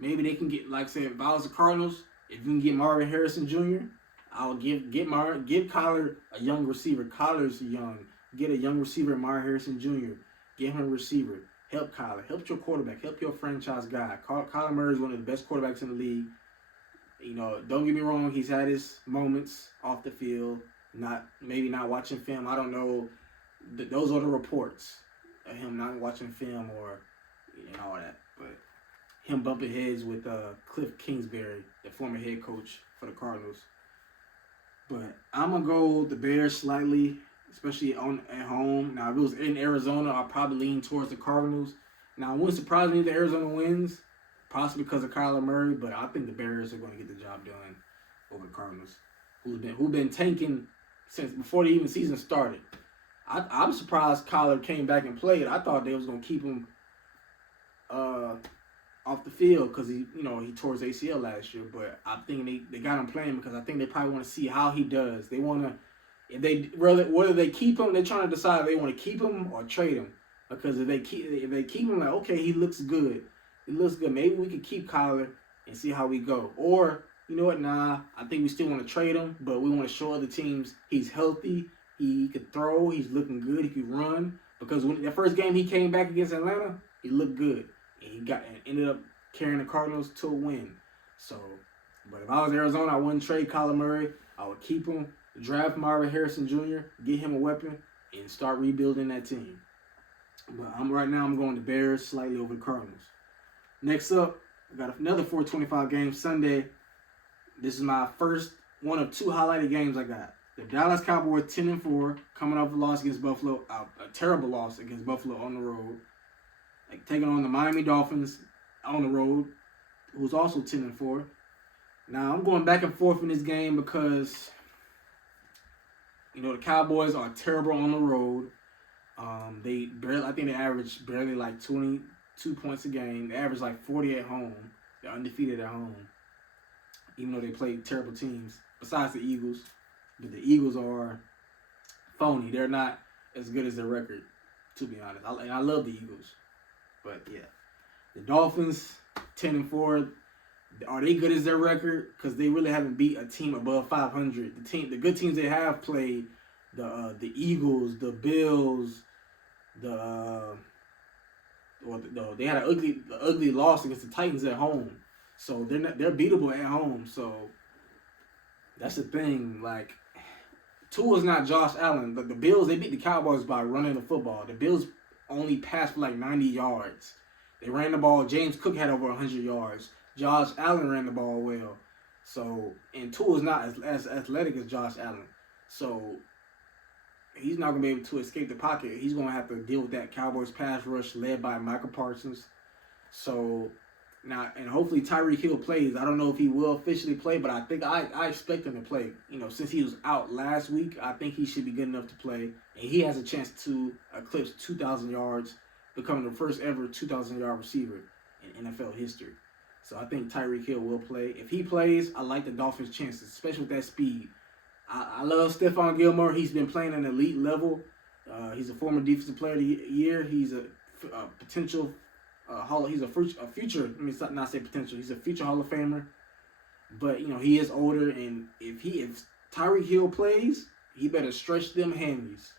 maybe they can get, like I said, if I was the Cardinals, if you can get Marvin Harrison Jr., I would give Kyler a young receiver. Kyler's young. Get a young receiver, Marvin Harrison Jr. Get him a receiver. Help Kyler. Help your quarterback. Help your franchise guy. Kyler Murray is one of the best quarterbacks in the league. Don't get me wrong. He's had his moments off the field. Maybe not watching film. I don't know. Those are the reports of him not watching film or all that. But him bumping heads with Cliff Kingsbury, the former head coach for the Cardinals. But I'm going to go the Bears slightly, especially at home. Now, if it was in Arizona, I'd probably lean towards the Cardinals. Now, it wouldn't surprise me if Arizona wins, possibly because of Kyler Murray, but I think the Bears are going to get the job done over the Cardinals, who've been tanking since before the even season started. I'm surprised Kyler came back and played. I thought they was going to keep him off the field because he tore his ACL last year. But I think they got him playing because I think they probably want to see how he does. They want to If they whether they keep him, they're trying to decide if they want to keep him or trade him. Because if they keep him, like, okay, he looks good. It looks good. Maybe we could keep Kyler and see how we go. Or, you know what, nah, I think we still want to trade him, but we want to show other teams he's healthy, he could throw, he's looking good, he could run. Because when the first game he came back against Atlanta, he looked good. And ended up carrying the Cardinals to a win. So, but if I was Arizona, I wouldn't trade Kyler Murray. I would keep him, draft Marvin Harrison Jr., get him a weapon, and start rebuilding that team. But right now I'm going to Bears slightly over the Cardinals. Next up, I got another 425 game Sunday. This is my first one of two highlighted games I got. The Dallas Cowboys 10-4, coming off a loss against Buffalo, a terrible loss against Buffalo on the road. Like taking on the Miami Dolphins on the road, who's also 10-4. Now I'm going back and forth in this game because, you know, the Cowboys are terrible on the road. I think they average barely like 22 points a game. They average like 40 at home. They're undefeated at home, even though they play terrible teams. Besides the Eagles, but the Eagles are phony. They're not as good as their record, to be honest. I love the Eagles, but yeah, the Dolphins 10-4. Are they good as their record? Because they really haven't beat a team above 500. The good teams they have played, the Eagles, the Bills, they had an ugly loss against the Titans at home. So they're beatable at home. So that's the thing. Like, Tua's not Josh Allen. But the Bills, they beat the Cowboys by running the football. The Bills only passed for like 90 yards. They ran the ball. James Cook had over 100 yards. Josh Allen ran the ball well. So, and Tua's not as athletic as Josh Allen. So, he's not going to be able to escape the pocket. He's going to have to deal with that Cowboys pass rush led by Michael Parsons. So, now, and hopefully Tyreek Hill plays. I don't know if he will officially play, but I think I expect him to play. You know, since he was out last week, I think he should be good enough to play. And he has a chance to eclipse 2,000 yards, becoming the first ever 2,000-yard receiver in NFL history. So I think Tyreek Hill will play. If he plays, I like the Dolphins' chances, especially with that speed. I love Stephon Gilmore. He's been playing at an elite level. He's a former Defensive Player of the Year. He's a potential he's a future. Let me not say potential. He's a future Hall of Famer. But you know he is older, and if Tyreek Hill plays, he better stretch them hamstrings,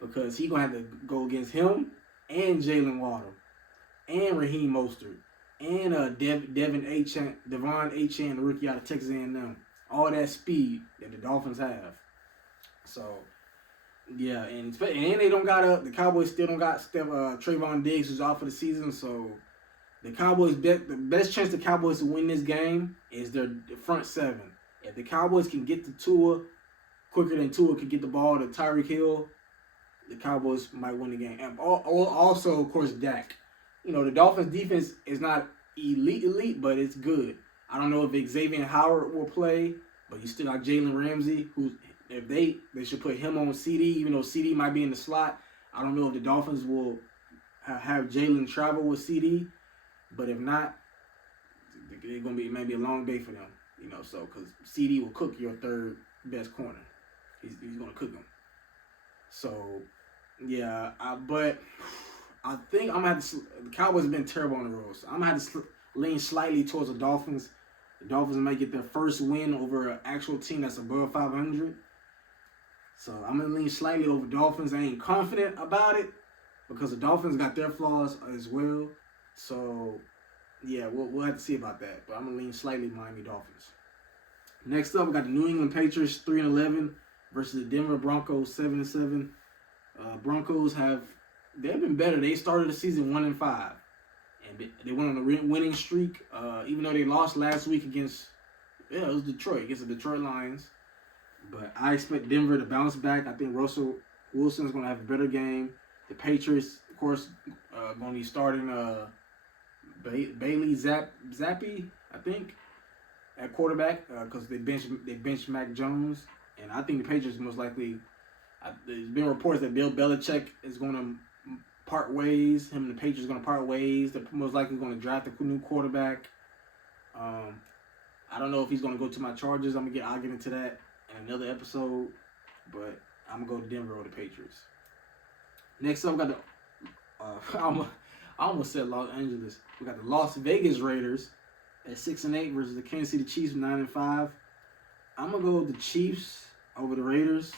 because he's gonna have to go against him and Jalen Waddle, and Raheem Mostert, and Devon Achane, the rookie out of Texas A&M. All that speed that the Dolphins have. So, yeah, and they don't got the Cowboys still don't got Trayvon Diggs, who's out for the season. So, the best chance the Cowboys to win this game is their front seven. If the Cowboys can get to Tua quicker than Tua can get the ball to Tyreek Hill, the Cowboys might win the game. And also, of course, Dak. You know, the Dolphins' defense is not elite, but it's good. I don't know if Xavier Howard will play, but you still got Jalen Ramsey, who, if they should put him on CD, even though CD might be in the slot. I don't know if the Dolphins will have Jalen travel with CD, but if not, it's going to be maybe a long day for them, you know, so, because CD will cook your third best corner. He's going to cook them. So, yeah, but I think I'm going to have to, the Cowboys have been terrible on the road, so I'm going to have to lean slightly towards the Dolphins. The Dolphins might get their first win over an actual team that's above 500. So I'm going to lean slightly over Dolphins. I ain't confident about it because the Dolphins got their flaws as well. So, yeah, we'll have to see about that. But I'm going to lean slightly Miami Dolphins. Next up, we got the New England Patriots 3-11 versus the Denver Broncos 7-7. Broncos they've been better. They started the season 1-5. And they went on a winning streak, even though they lost last week against the Detroit Lions. But I expect Denver to bounce back. I think Russell Wilson's going to have a better game. The Patriots, of course, going to be starting Bailey Zappi, I think, at quarterback, because they benched Mac Jones. And I think the Patriots most likely, there's been reports that Bill Belichick is going to part ways. Him and the Patriots are going to part ways. They're most likely going to draft a new quarterback. I don't know if he's going to go to my Chargers. I'll get into that. in another episode. But I'm gonna go to Denver over the Patriots. Next up, we got the I almost said Los Angeles. We got the Las Vegas Raiders at 6-8 versus the Kansas City Chiefs 9-5. I'm gonna go with the Chiefs over the Raiders.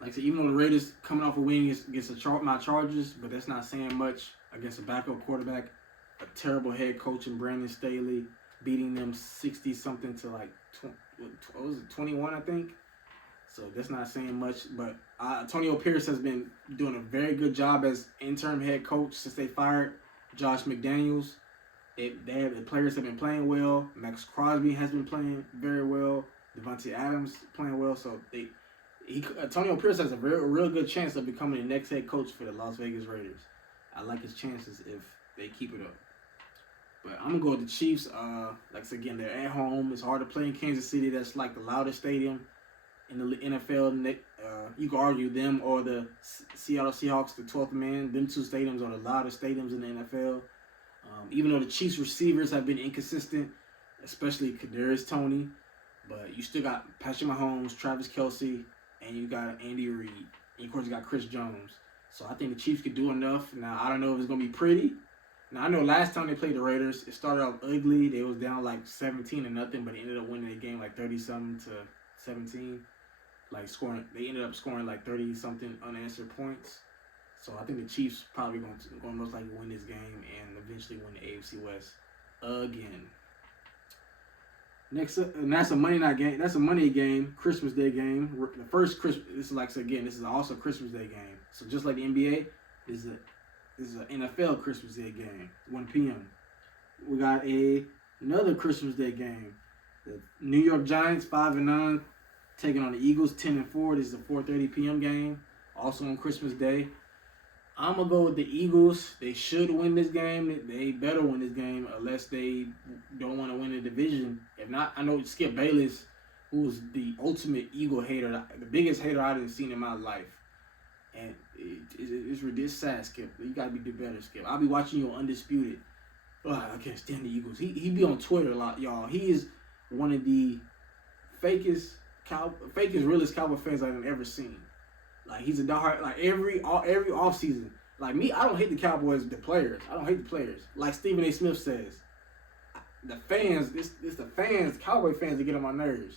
Like I said, even though the Raiders coming off a win against my Chargers, but that's not saying much against a backup quarterback, a terrible head coach in Brandon Staley, beating them 60-something to like 21, I think. So that's not saying much. But Antonio Pierce has been doing a very good job as interim head coach since they fired Josh McDaniels. The players have been playing well. Max Crosby has been playing very well. Devontae Adams playing well. So Antonio Pierce has a real good chance of becoming the next head coach for the Las Vegas Raiders. I like his chances if they keep it up. But I'm going to go with the Chiefs. Like I said, again, they're at home. It's hard to play in Kansas City. That's like the loudest stadium in the NFL. You can argue them or the Seattle Seahawks, the 12th man. Them two stadiums are the loudest stadiums in the NFL. Even though the Chiefs receivers have been inconsistent, especially Kadarius Toney, but you still got Patrick Mahomes, Travis Kelce, and you got Andy Reid. And of course, you got Chris Jones. So I think the Chiefs could do enough. Now, I don't know if it's going to be pretty. Now, I know last time they played the Raiders, it started off ugly. They was down like 17-0, but they ended up winning the game like 30-something to 17. They ended up scoring like 30-something unanswered points. So I think the Chiefs probably going to most likely win this game and eventually win the AFC West again. Next up, and that's a Monday night game. That's a Monday game, Christmas Day game. The first Christmas. This is also a Christmas Day game. So just like the NBA, this is an NFL Christmas Day game, 1 p.m. We got another Christmas Day game. The New York Giants 5-9 taking on the Eagles 10-4. This is a 4:30 p.m. game, also on Christmas Day. I'm going to go with the Eagles. They should win this game. They better win this game unless they don't want to win the division. If not, I know Skip Bayless, who's the ultimate Eagle hater, the biggest hater I've seen in my life. And it's sad, Skip. You got to do better, Skip. I'll be watching you on Undisputed. I can't stand the Eagles. He be on Twitter a lot, y'all. He is one of the fakest, realest Cowboy fans I've ever seen. Like, he's a diehard, like, every offseason. Like, me, I don't hate the Cowboys, the players. I don't hate the players. Like Stephen A. Smith says, the fans, it's the fans, Cowboy fans that get on my nerves.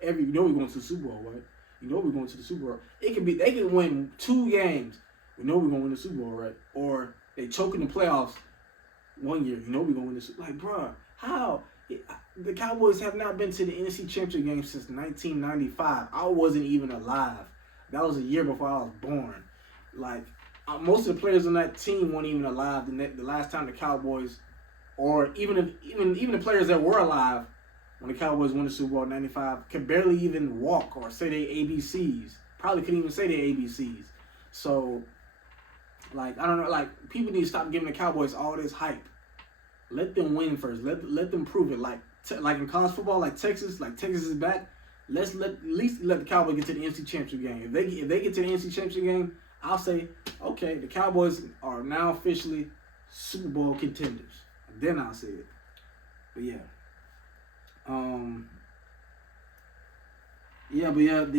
You know we're going to the Super Bowl, right? You know we're going to the Super Bowl. They can win 2 games. We know we're going to win the Super Bowl, right? Or they choke in the playoffs one year. You know we're going to win the Super Bowl. Like, bro, how? The Cowboys have not been to the NFC Championship game since 1995. I wasn't even alive. That was a year before I was born. Like, most of the players on that team weren't even alive the last time the Cowboys, or even the players that were alive when the Cowboys won the Super Bowl in '95, could barely even walk or say their ABCs. Probably couldn't even say their ABCs. So, like, I don't know. Like, people need to stop giving the Cowboys all this hype. Let them win first. Let them prove it. Like in college football, like Texas is back. At least let the Cowboys get to the NFC Championship game. If they get to the NFC Championship game, I'll say, okay, the Cowboys are now officially Super Bowl contenders. And then I'll say it. But yeah. The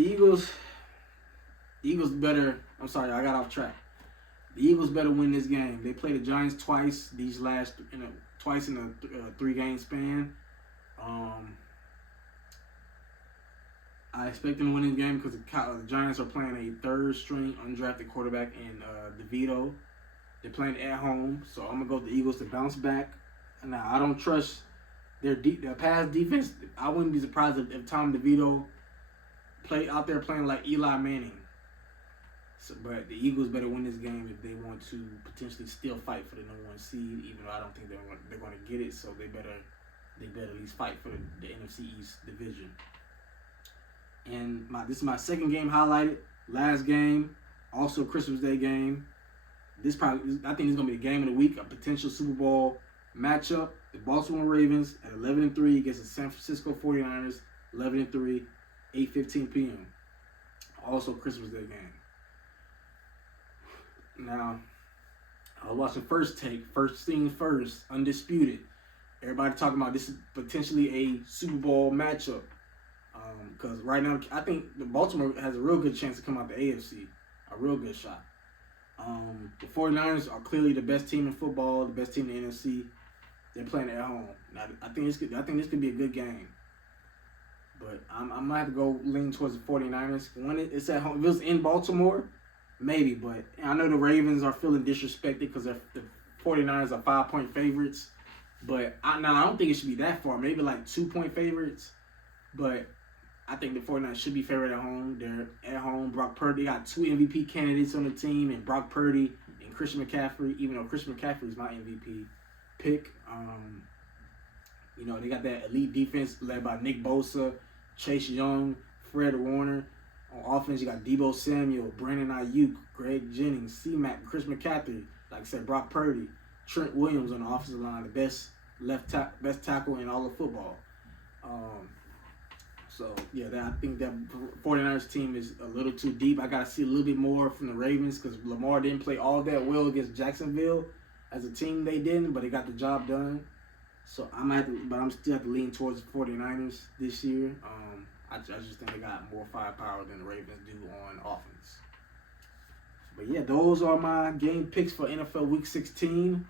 Eagles better. I'm sorry, I got off track. The Eagles better win this game. They play the Giants twice in a 3-game span. I expect them to win this game because the Giants are playing a third-string undrafted quarterback in DeVito. They're playing at home, so I'm gonna go with the Eagles to bounce back. Now, I don't trust their pass defense. I wouldn't be surprised if Tom DeVito play out there playing like Eli Manning. But the Eagles better win this game if they want to potentially still fight for the #1 seed, even though I don't think they're going to get it. So they better at least fight for the NFC East division. And this is my second game highlighted. Last game, also Christmas Day game. I think this is going to be the game of the week, a potential Super Bowl matchup. The Baltimore Ravens at 11-3 against the San Francisco 49ers, 11-3, 8:15 p.m. Also Christmas Day game. Now, I was watching First Take, First Things First, Undisputed. everybody talking about this is potentially a Super Bowl matchup. Because right now, I think the Baltimore has a real good chance to come out the AFC. A real good shot. The 49ers are clearly the best team in football, the best team in the NFC. They're playing at home. Now, I think this could be a good game. But I might have to go lean towards the 49ers. When it's at home, if it was in Baltimore, maybe. But I know the Ravens are feeling disrespected because the 49ers are 5-point favorites. But I don't think it should be that far. Maybe like 2-point favorites. But I think the 49ers should be favored at home. They're at home. Brock Purdy got 2 MVP candidates on the team, and Brock Purdy and Christian McCaffrey, even though Christian McCaffrey is my MVP pick. They got that elite defense led by Nick Bosa, Chase Young, Fred Warner. On offense, you got Deebo Samuel, Brandon Ayuk, Greg Jennings, C-Mac, Chris McCaffrey. Like I said, Brock Purdy, Trent Williams on the offensive line, the best tackle in all of football. I think that 49ers team is a little too deep. I got to see a little bit more from the Ravens because Lamar didn't play all that well against Jacksonville. As a team, they didn't, but they got the job done. So I'm still have to lean towards the 49ers this year. I just think they got more firepower than the Ravens do on offense. But yeah, those are my game picks for NFL Week 16.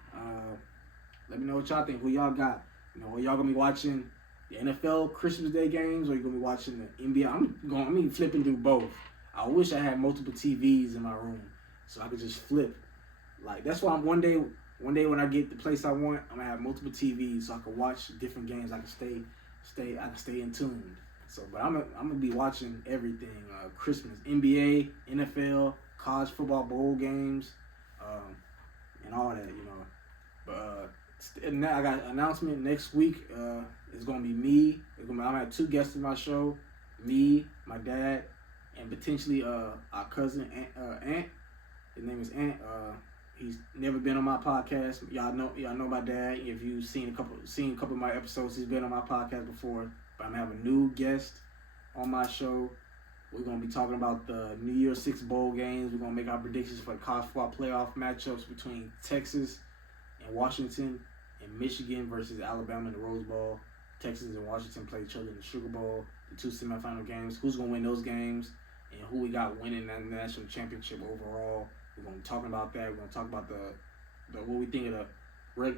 Let me know what y'all think. Who y'all got? Are y'all gonna be watching the NFL Christmas Day games, or you gonna be watching the NBA? I'm flipping through both. I wish I had multiple TVs in my room so I could just flip. Like that's why one day when I get the place I want, I'm gonna have multiple TVs so I can watch different games. I can stay in tune. So, but I'm gonna be watching everything: Christmas, NBA, NFL, college football bowl games, and all that. But now I got an announcement next week. It's gonna be me. I'm gonna have 2 guests in my show: me, my dad, and potentially our cousin Ant. His name is Ant. He's never been on my podcast. Y'all know my dad. If you've seen a couple of my episodes, he's been on my podcast before. But I'm gonna have a new guest on my show. We're gonna be talking about the New Year's 6 bowl games. We're gonna make our predictions for the college football playoff matchups between Texas and Washington, and Michigan versus Alabama in the Rose Bowl. Texas and Washington play each other in the Sugar Bowl, the 2 semifinal games. Who's gonna win those games, and who we got winning that national championship overall. We're gonna be talking about that. We're gonna talk about the what we think of the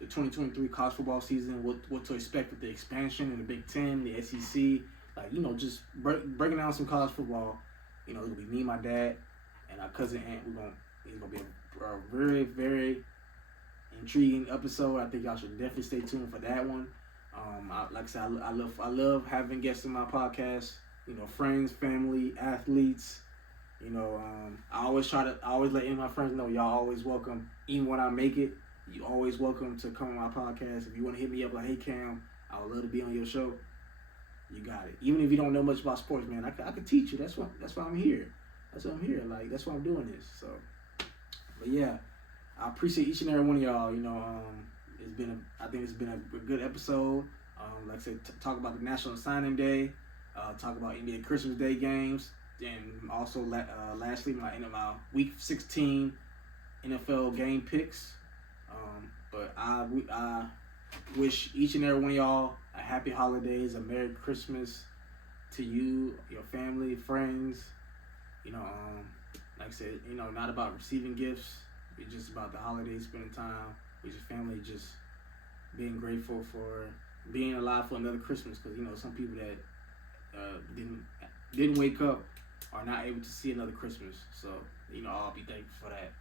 2023 college football season, what to expect with the expansion in the Big Ten, the SEC, just breaking down some college football. It'll be me, my dad, and our cousin Ant. It's gonna be a very, very intriguing episode. I think y'all should definitely stay tuned for that one. Like I said, I love having guests on my podcast. Friends, family, athletes. I always let any of my friends know y'all always welcome. Even when I make it, you always welcome to come on my podcast. If you want to hit me up like, hey Cam, I would love to be on your show. You got it. Even if you don't know much about sports, man, I could teach you. That's why I'm here. That's why I'm here. Like that's why I'm doing this. So, but yeah, I appreciate each and every one of y'all. I think it's been a good episode. Like I said, talk about the National Signing Day. Talk about NBA Christmas Day games. And also, lastly, my Week 16 NFL game picks. But I wish each and every one of y'all a happy holidays, a Merry Christmas to you, your family, friends. Like I said, not about receiving gifts. It's just about the holidays, spending time with your family, just being grateful for being alive for another Christmas. Because some people that didn't wake up are not able to see another Christmas. So, I'll be thankful for that.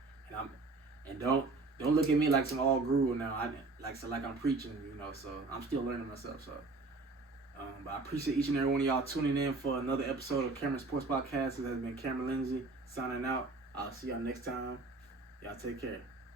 And don't look at me like some all guru now. Like I'm preaching, so I'm still learning myself. So, but I appreciate each and every one of y'all tuning in for another episode of Cameron Sports Podcast. This has been Cameron Lindsay signing out. I'll see y'all next time. Y'all take care.